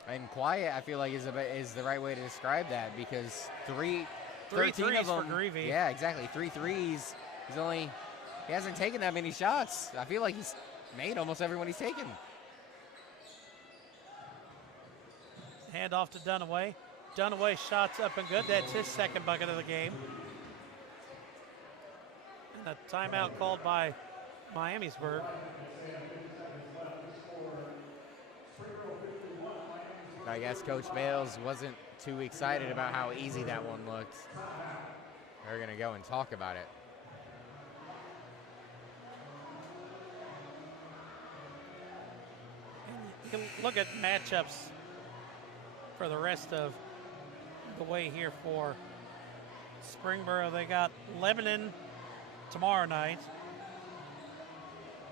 And quiet, I feel like, is the right way to describe that, because Three 13 threes of them, for Greavy. Yeah, exactly. 3 threes. He hasn't taken that many shots. I feel like he's made almost everyone he's taken. Hand off to Dunaway. Dunaway shots up and good. That's his second bucket of the game. And a timeout called by Miamisburg. I guess Coach Bales wasn't too excited about how easy that one looked. They're going to go and talk about it. You can look at matchups for the rest of the way here for Springboro. They got Lebanon tomorrow night.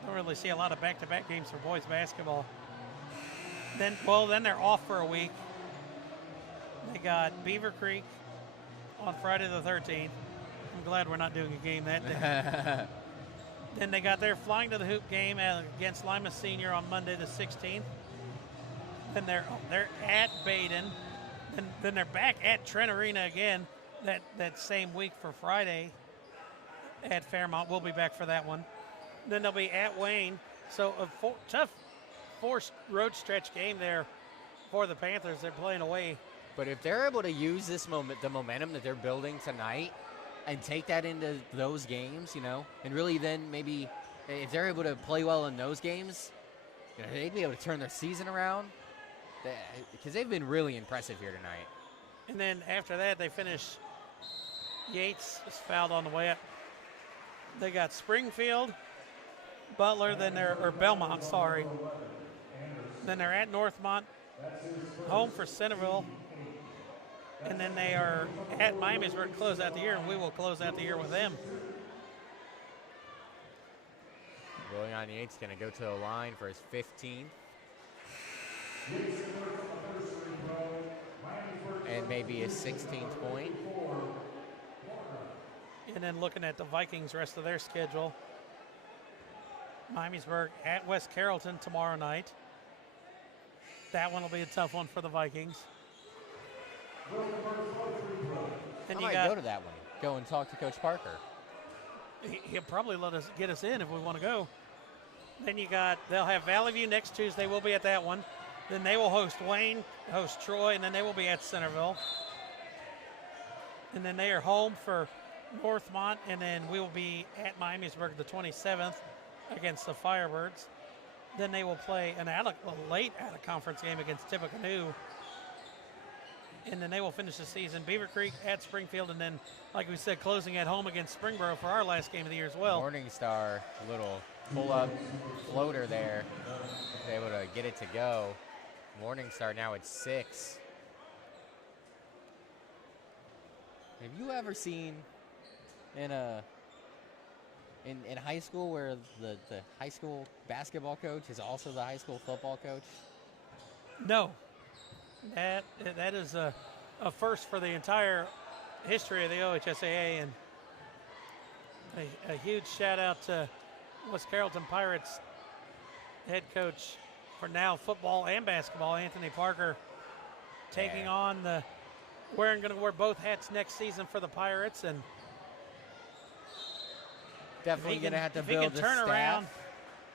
Don't really see a lot of back-to-back games for boys basketball. Then they're off for a week. They got Beaver Creek on Friday the 13th. I'm glad we're not doing a game that day. Then they got their Flying to the Hoop game against Lima Senior on Monday the 16th. Then they're at Baden. Then they're back at Trent Arena again that same week for Friday at Fairmont. We'll be back for that one. Then they'll be at Wayne. So a tough forced road stretch game there for the Panthers. They're playing away. But if they're able to use this the momentum that they're building tonight and take that into those games, and really then maybe if they're able to play well in those games, they'd be able to turn their season around, because they've been really impressive here tonight. And then after that, they finish. Yates is fouled on the way up. They got Springfield, Butler, or Belmont, sorry. Then they're at Northmont, home for Centerville, and then they are at Miamisburg to close out the year, and we will close out the year with them. William Yates going to go to the line for his 15th. And maybe his 16th point. And then looking at the Vikings' rest of their schedule, Miamisburg at West Carrollton tomorrow night. That one will be a tough one for the Vikings. Then I might go to that one. Go and talk to Coach Parker. He'll probably get us in if we want to go. Then they'll have Valley View next Tuesday. We'll be at that one. Then they will host Wayne, host Troy, and then they will be at Centerville. And then they are home for Northmont, and then we will be at Miamisburg the 27th against the Firebirds. Then they will play a late out-of-conference game against Tippecanoe. And then they will finish the season. Beaver Creek at Springfield, and then, like we said, closing at home against Springboro for our last game of the year as well. Morningstar, little pull-up floater there. Was able to get it to go. Morningstar now at 6. Have you ever seen in high school where the high school basketball coach is also the high school football coach? No. That is a first for the entire history of the OHSAA, and a huge shout out to West Carrollton Pirates head coach for now football and basketball, Anthony Parker, taking on going to wear both hats next season for the Pirates, and definitely going to have to build the staff.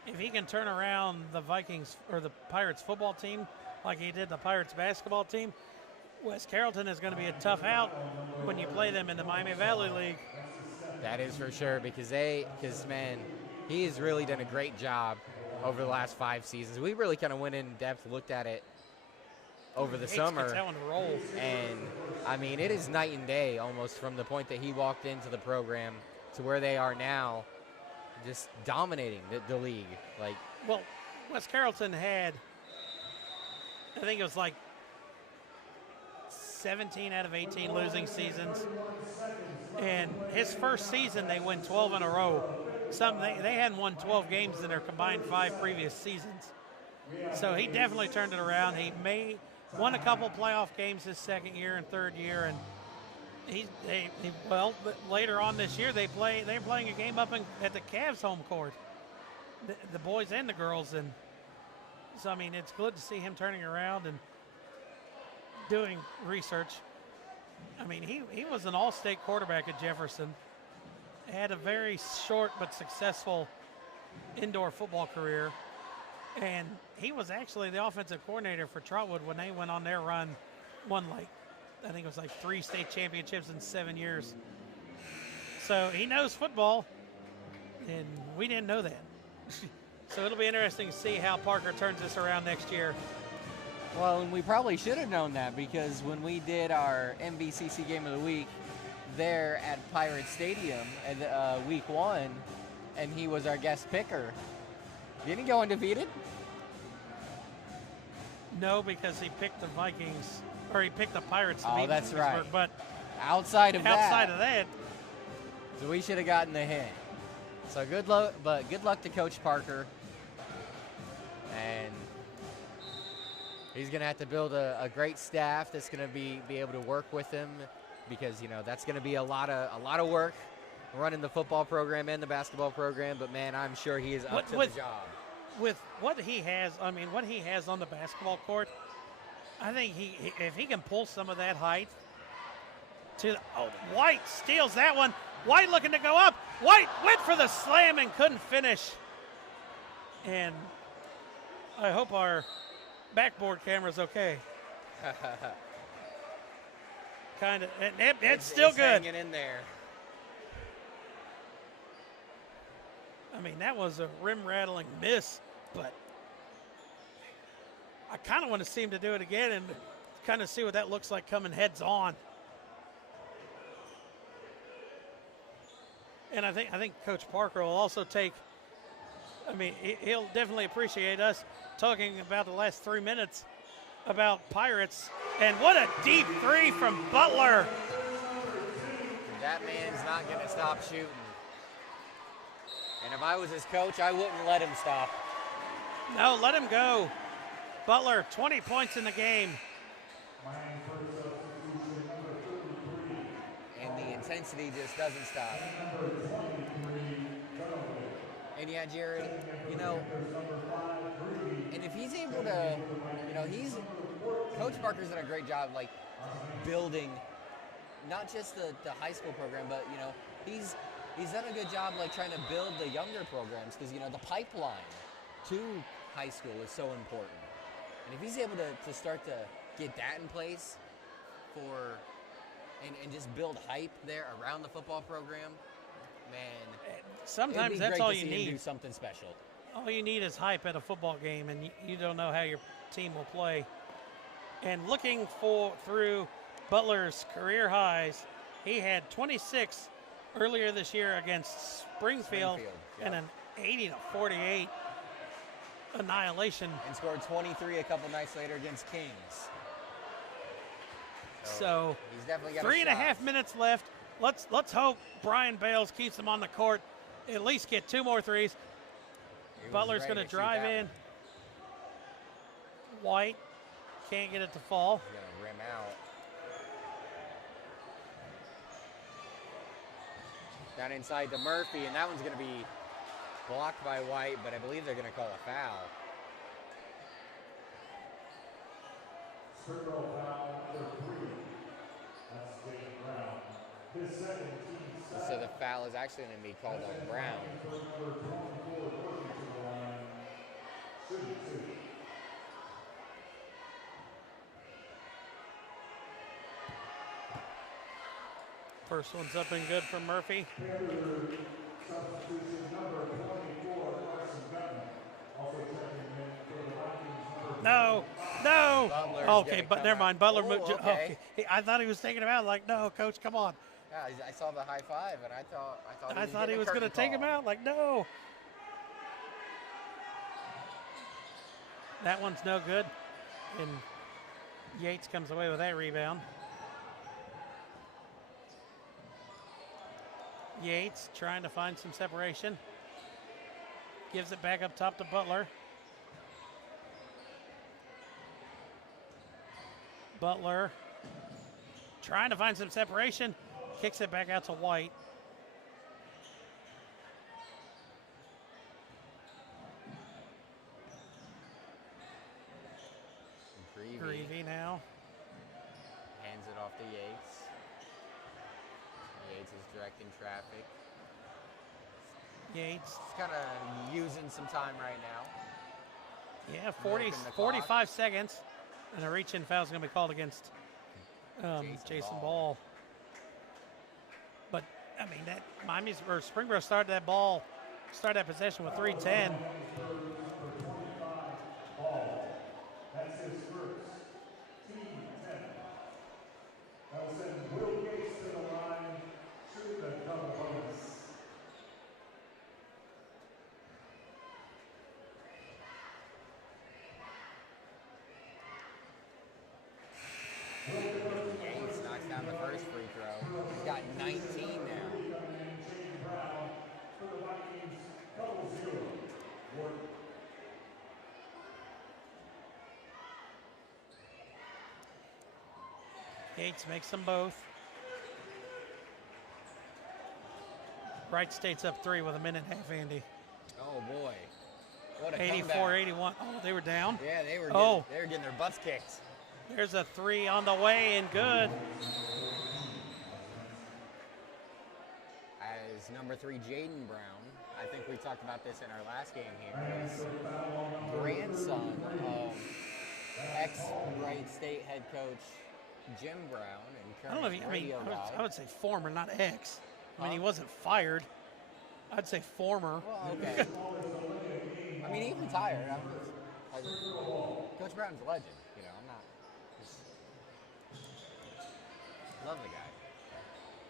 If he can turn around the Vikings or the Pirates football team like he did the Pirates basketball team, West Carrollton is going to be a tough out when you play them in the Miami Valley League. That is for sure, because man, he has really done a great job over the last 5 seasons. We really kind of went in depth, looked at it over the summer. That one to roll. And, I mean, it is night and day almost from the point that he walked into the program to where they are now, just dominating the league. Well, West Carrollton had, I think it was like 17 out of 18 losing seasons. And his first season, they win 12 in a row. They hadn't won 12 games in their combined 5 previous seasons. So he definitely turned it around. He won a couple playoff games his second year and third year, and But later on this year they're playing a game up at the Cavs home court, the boys and the girls, and so I mean it's good to see him turning around and doing research. I mean he was an all-state quarterback at Jefferson, had a very short but successful indoor football career, and he was actually the offensive coordinator for Trotwood when they went on their run, won I think it was 3 state championships in 7 years. So he knows football, and we didn't know that. So it'll be interesting to see how Parker turns this around next year. Well, and we probably should have known that, because when we did our MVCC Game of the Week there at Pirate Stadium at week 1, and he was our guest picker, didn't he go undefeated? No, because he picked the Vikings, or he picked the Pirates to beat that's Pittsburgh, right. But outside of that, so we should have gotten the hint. So good luck to Coach Parker, and he's gonna have to build a great staff that's gonna be able to work with him, because that's gonna be a lot of work running the football program and the basketball program. But man, I'm sure he is up to the job. With what he has on the basketball court, I think if he can pull some of that height White steals that one. White looking to go up. White went for the slam and couldn't finish. And I hope our backboard camera's okay. Kind of. It's still good. Hanging in there. I mean, that was a rim-rattling miss, but I kind of want to see him to do it again and kind of see what that looks like coming heads on. And I think Coach Parker will also take, I mean, he'll definitely appreciate us talking about the last 3 minutes about Pirates. And what a deep three from Butler. That man's not going to stop shooting. And if I was his coach, I wouldn't let him stop. No, let him go. Butler, 20 points in the game. And the intensity just doesn't stop. And yeah, Jared, you know, and if he's able to, you know, Coach Parker's done a great job, like, building not just the high school program, but, you know, he's done a good job, like, trying to build the younger programs, because, you know, the pipeline to high school is so important. And if he's able to start to get that in place and just build hype there around the football program, man, sometimes that's all you need. Do something special. All you need is hype at a football game, and you don't know how your team will play. And looking through Butler's career highs, he had 26 earlier this year against Springfield. Yep. And an 80-48 annihilation. And scored 23 a couple nights later against Kings. So he's definitely got 3.5 minutes left. Let's hope Brian Bales keeps them on the court. At least get 2 more threes. Butler's going to drive in. White can't get it to fall. He's going to rim out. Down inside to Murphy, and that one's going to be blocked by White, but I believe they're going to call a foul. So the foul is actually going to be called on Brown. First one's up and good for Murphy. No. Okay, but never mind. Butler moved. Okay. I thought he was taking him out. Like, no, coach, come on. Yeah, I saw the high five, and I thought he was going to take him out. Like, no. That one's no good. And Yates comes away with that rebound. Yates trying to find some separation. Gives it back up top to Butler. Butler trying to find some separation. Kicks it back out to White. Greavy now. Hands it off to Yates. Yates is directing traffic. Yates. He's kind of using some time right now. Yeah, Milking the 45 clock. seconds. And a reach-in foul is going to be called against Jason Ball. But, I mean, that Springboro started that possession with 3:10. That's his first. Team 10. That will send Will Gates to the line. Shoot the double bonus. Yates knocks down the first free throw. He's got 19 now. For the Vikings, double zero. Work. Yates makes them both. Wright State's up 3 with a minute and a half, Andy. Oh boy. What a 84-81. comeback. Oh, they were down. Yeah, they were getting their butts kicked. There's a 3 on the way and good. As number 3, Jaden Brown, I think we talked about this in our last game here, is grandson of ex-Wright State head coach Jim Brown and I don't know if current radio guy. I would say former, not ex. I mean, he wasn't fired. I'd say former. Well, okay. I mean, he retired. Coach Brown's a legend. You know, I'm not. Love the guy.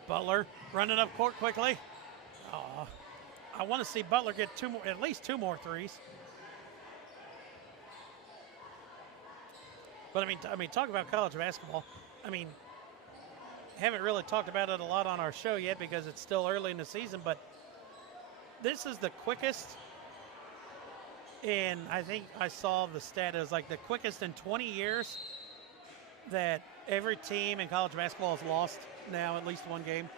Butler running up court quickly. I want to see Butler get at least two more threes. But I mean, talk about college basketball. I mean, haven't really talked about it a lot on our show yet because it's still early in the season. But this is the quickest. And I think I saw the stat as like the quickest in 20 years that every team in college basketball has lost now at least one game.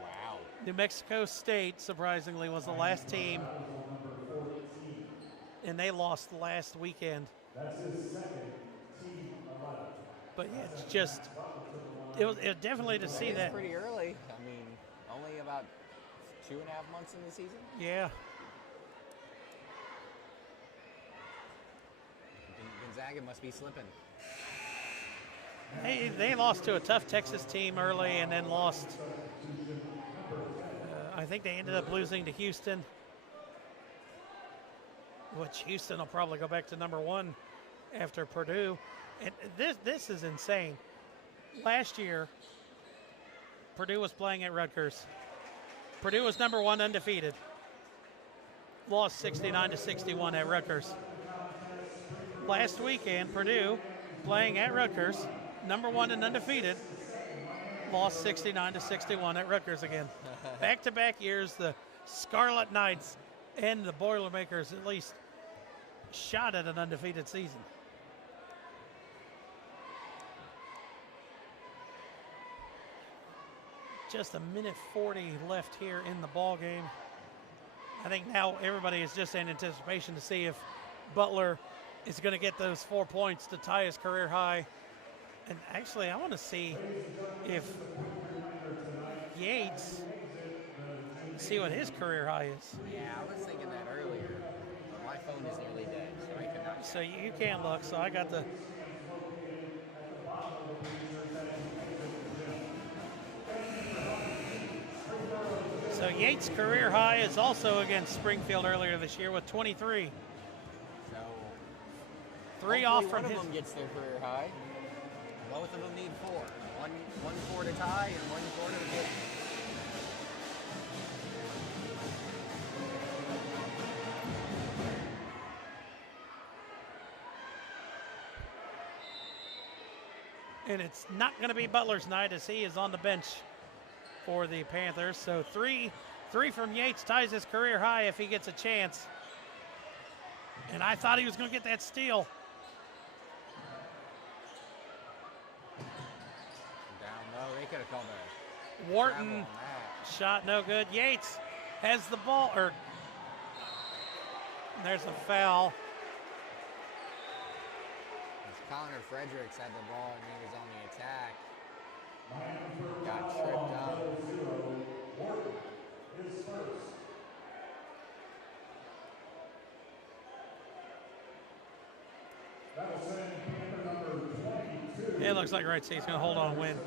Wow. New Mexico State, surprisingly, was the last team, and they lost last weekend. That's his second team 11. But yeah, it's just, it was definitely to see It's that. pretty early. I mean, only about 2.5 months in the season. Yeah. Gonzaga must be slipping. They lost to a tough Texas team early and then lost. I think they ended up losing to Houston, which Houston will probably go back to number 1 after Purdue. And this is insane. Last year, Purdue was playing at Rutgers. Purdue was number 1 undefeated. Lost 69-61 at Rutgers. Last weekend, Purdue playing at Rutgers, number 1 and undefeated, lost 69-61 at Rutgers again. Back-to-back years, the Scarlet Knights and the Boilermakers at least shot at an undefeated season. Just a minute 40 left here in the ball game. I think now everybody is just in anticipation to see if Butler is going to get those 4 points to tie his career high. And actually, I want to see if Yates, see what his career high is. Yeah, I was thinking that earlier. My phone is nearly dead, so I could not. So you can't look, so I got the. So Yates' career high is also against Springfield earlier this year with 23. So 3 off from one his. of them gets their career high. Both of them need 4. One 4 to tie and 1 4 to get. And it's not going to be Butler's night as he is on the bench for the Panthers. So three from Yates ties his career high if he gets a chance. And I thought he was going to get that steal. Down could have called a Wharton travel on that. shot no good. Yates has the ball, or there's a foul. Connor Fredericks had the ball and he was on the attack. Got tripped up. Wharton is first. That'll send Panther number 22. It looks like Wright State's going to hold on and win.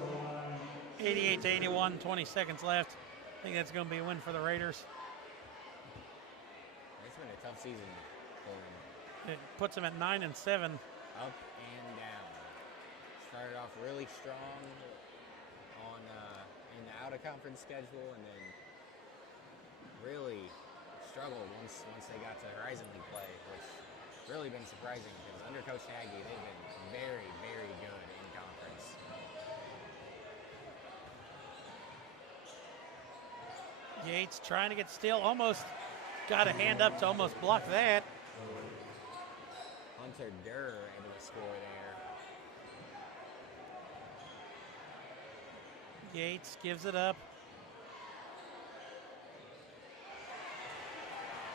88-81, 20 seconds left. I think that's going to be a win for the Raiders. It's been a tough season for them. It puts them at 9-7. Up and down. Started off really strong on in the out-of-conference schedule, and then really struggled once they got to Horizon League play, which really been surprising because under Coach Nagy, they've been very, very good in conference. Yates trying to get still, almost got a hand up to almost block that. Hunter Durr able to score there. Yates gives it up.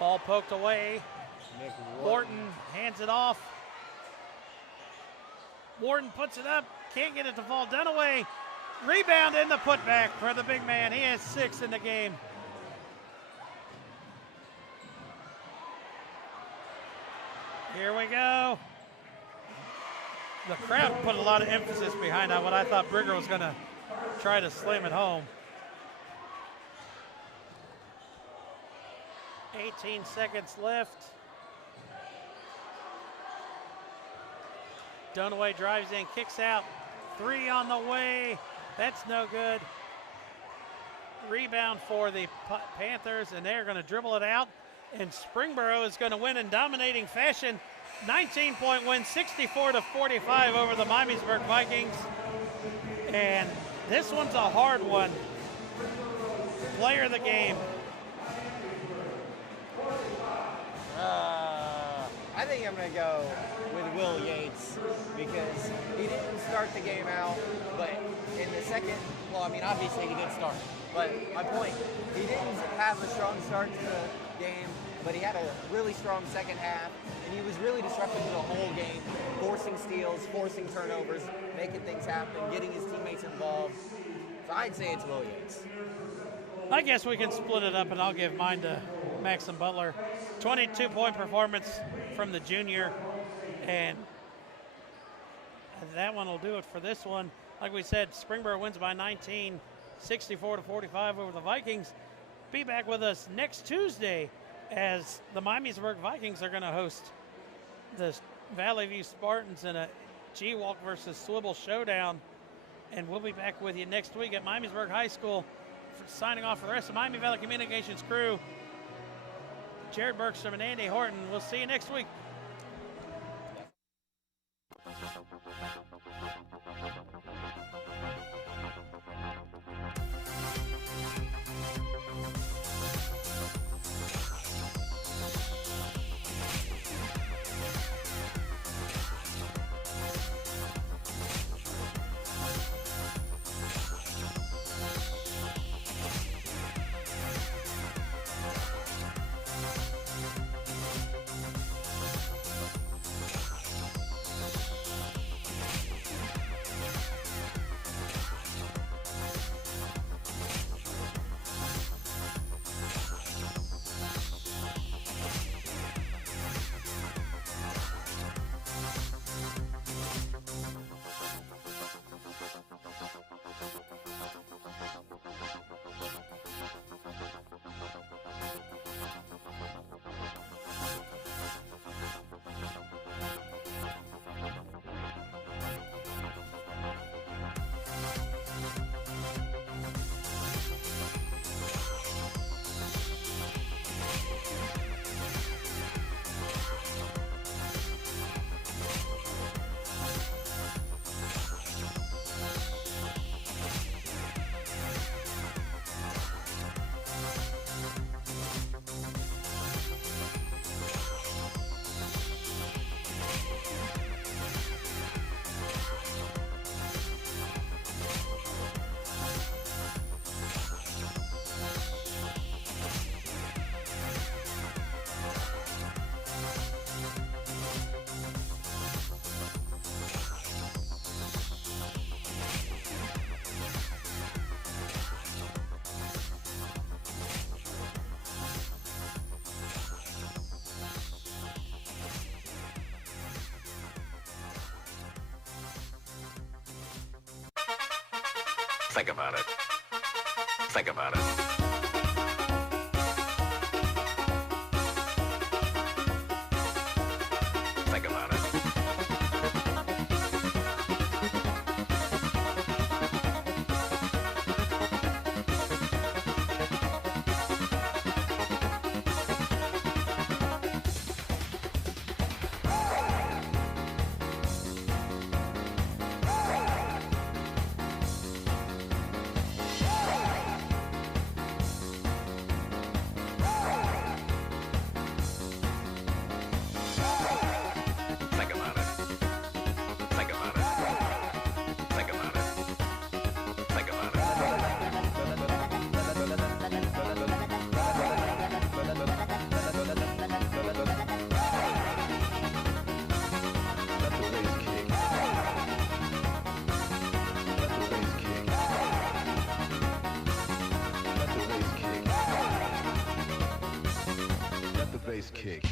Ball poked away. Nick Wharton hands it off. Wharton puts it up. Can't get it to fall. Dunaway. Rebound in the putback for the big man. He has 6 in the game. Here we go. The crowd put a lot of emphasis behind that one. I thought Brigger was going to try to slam it home. 18 seconds left. Dunaway drives in, kicks out. 3 on the way. That's no good. Rebound for the Panthers, and they're going to dribble it out. And Springboro is going to win in dominating fashion. 19-point win, 64-45 over the Miamisburg Vikings. And this one's a hard one. Player of the game. I think I'm going to go with Will Yates because he didn't start the game out, but in the second, well, I mean, obviously he did start. But my point, he didn't have a strong start to the game, but he had a really strong second half, and he was really disruptive to the whole game, forcing steals, forcing turnovers, making things happen, getting his teammates involved. So I'd say it's Will Yates. I guess we can split it up, and I'll give mine to Maxim Butler. 22-point performance from the junior, and that one will do it for this one. Like we said, Springboro wins by 19, 64-45 over the Vikings. Be back with us next Tuesday as the Miamisburg Vikings are going to host the Valley View Spartans in a G-Walk versus Swivel showdown. And we'll be back with you next week at Miamisburg High School. Signing off for the rest of Miami Valley Communications crew, Jared Bergstrom and Andy Horton. We'll see you next week. Think about it. Think about it. Think about it. Think about it. Think about it. Think about it. Think about it. Let the bass kick. Let the bass kick. Let the bass kick. Let the bass kick.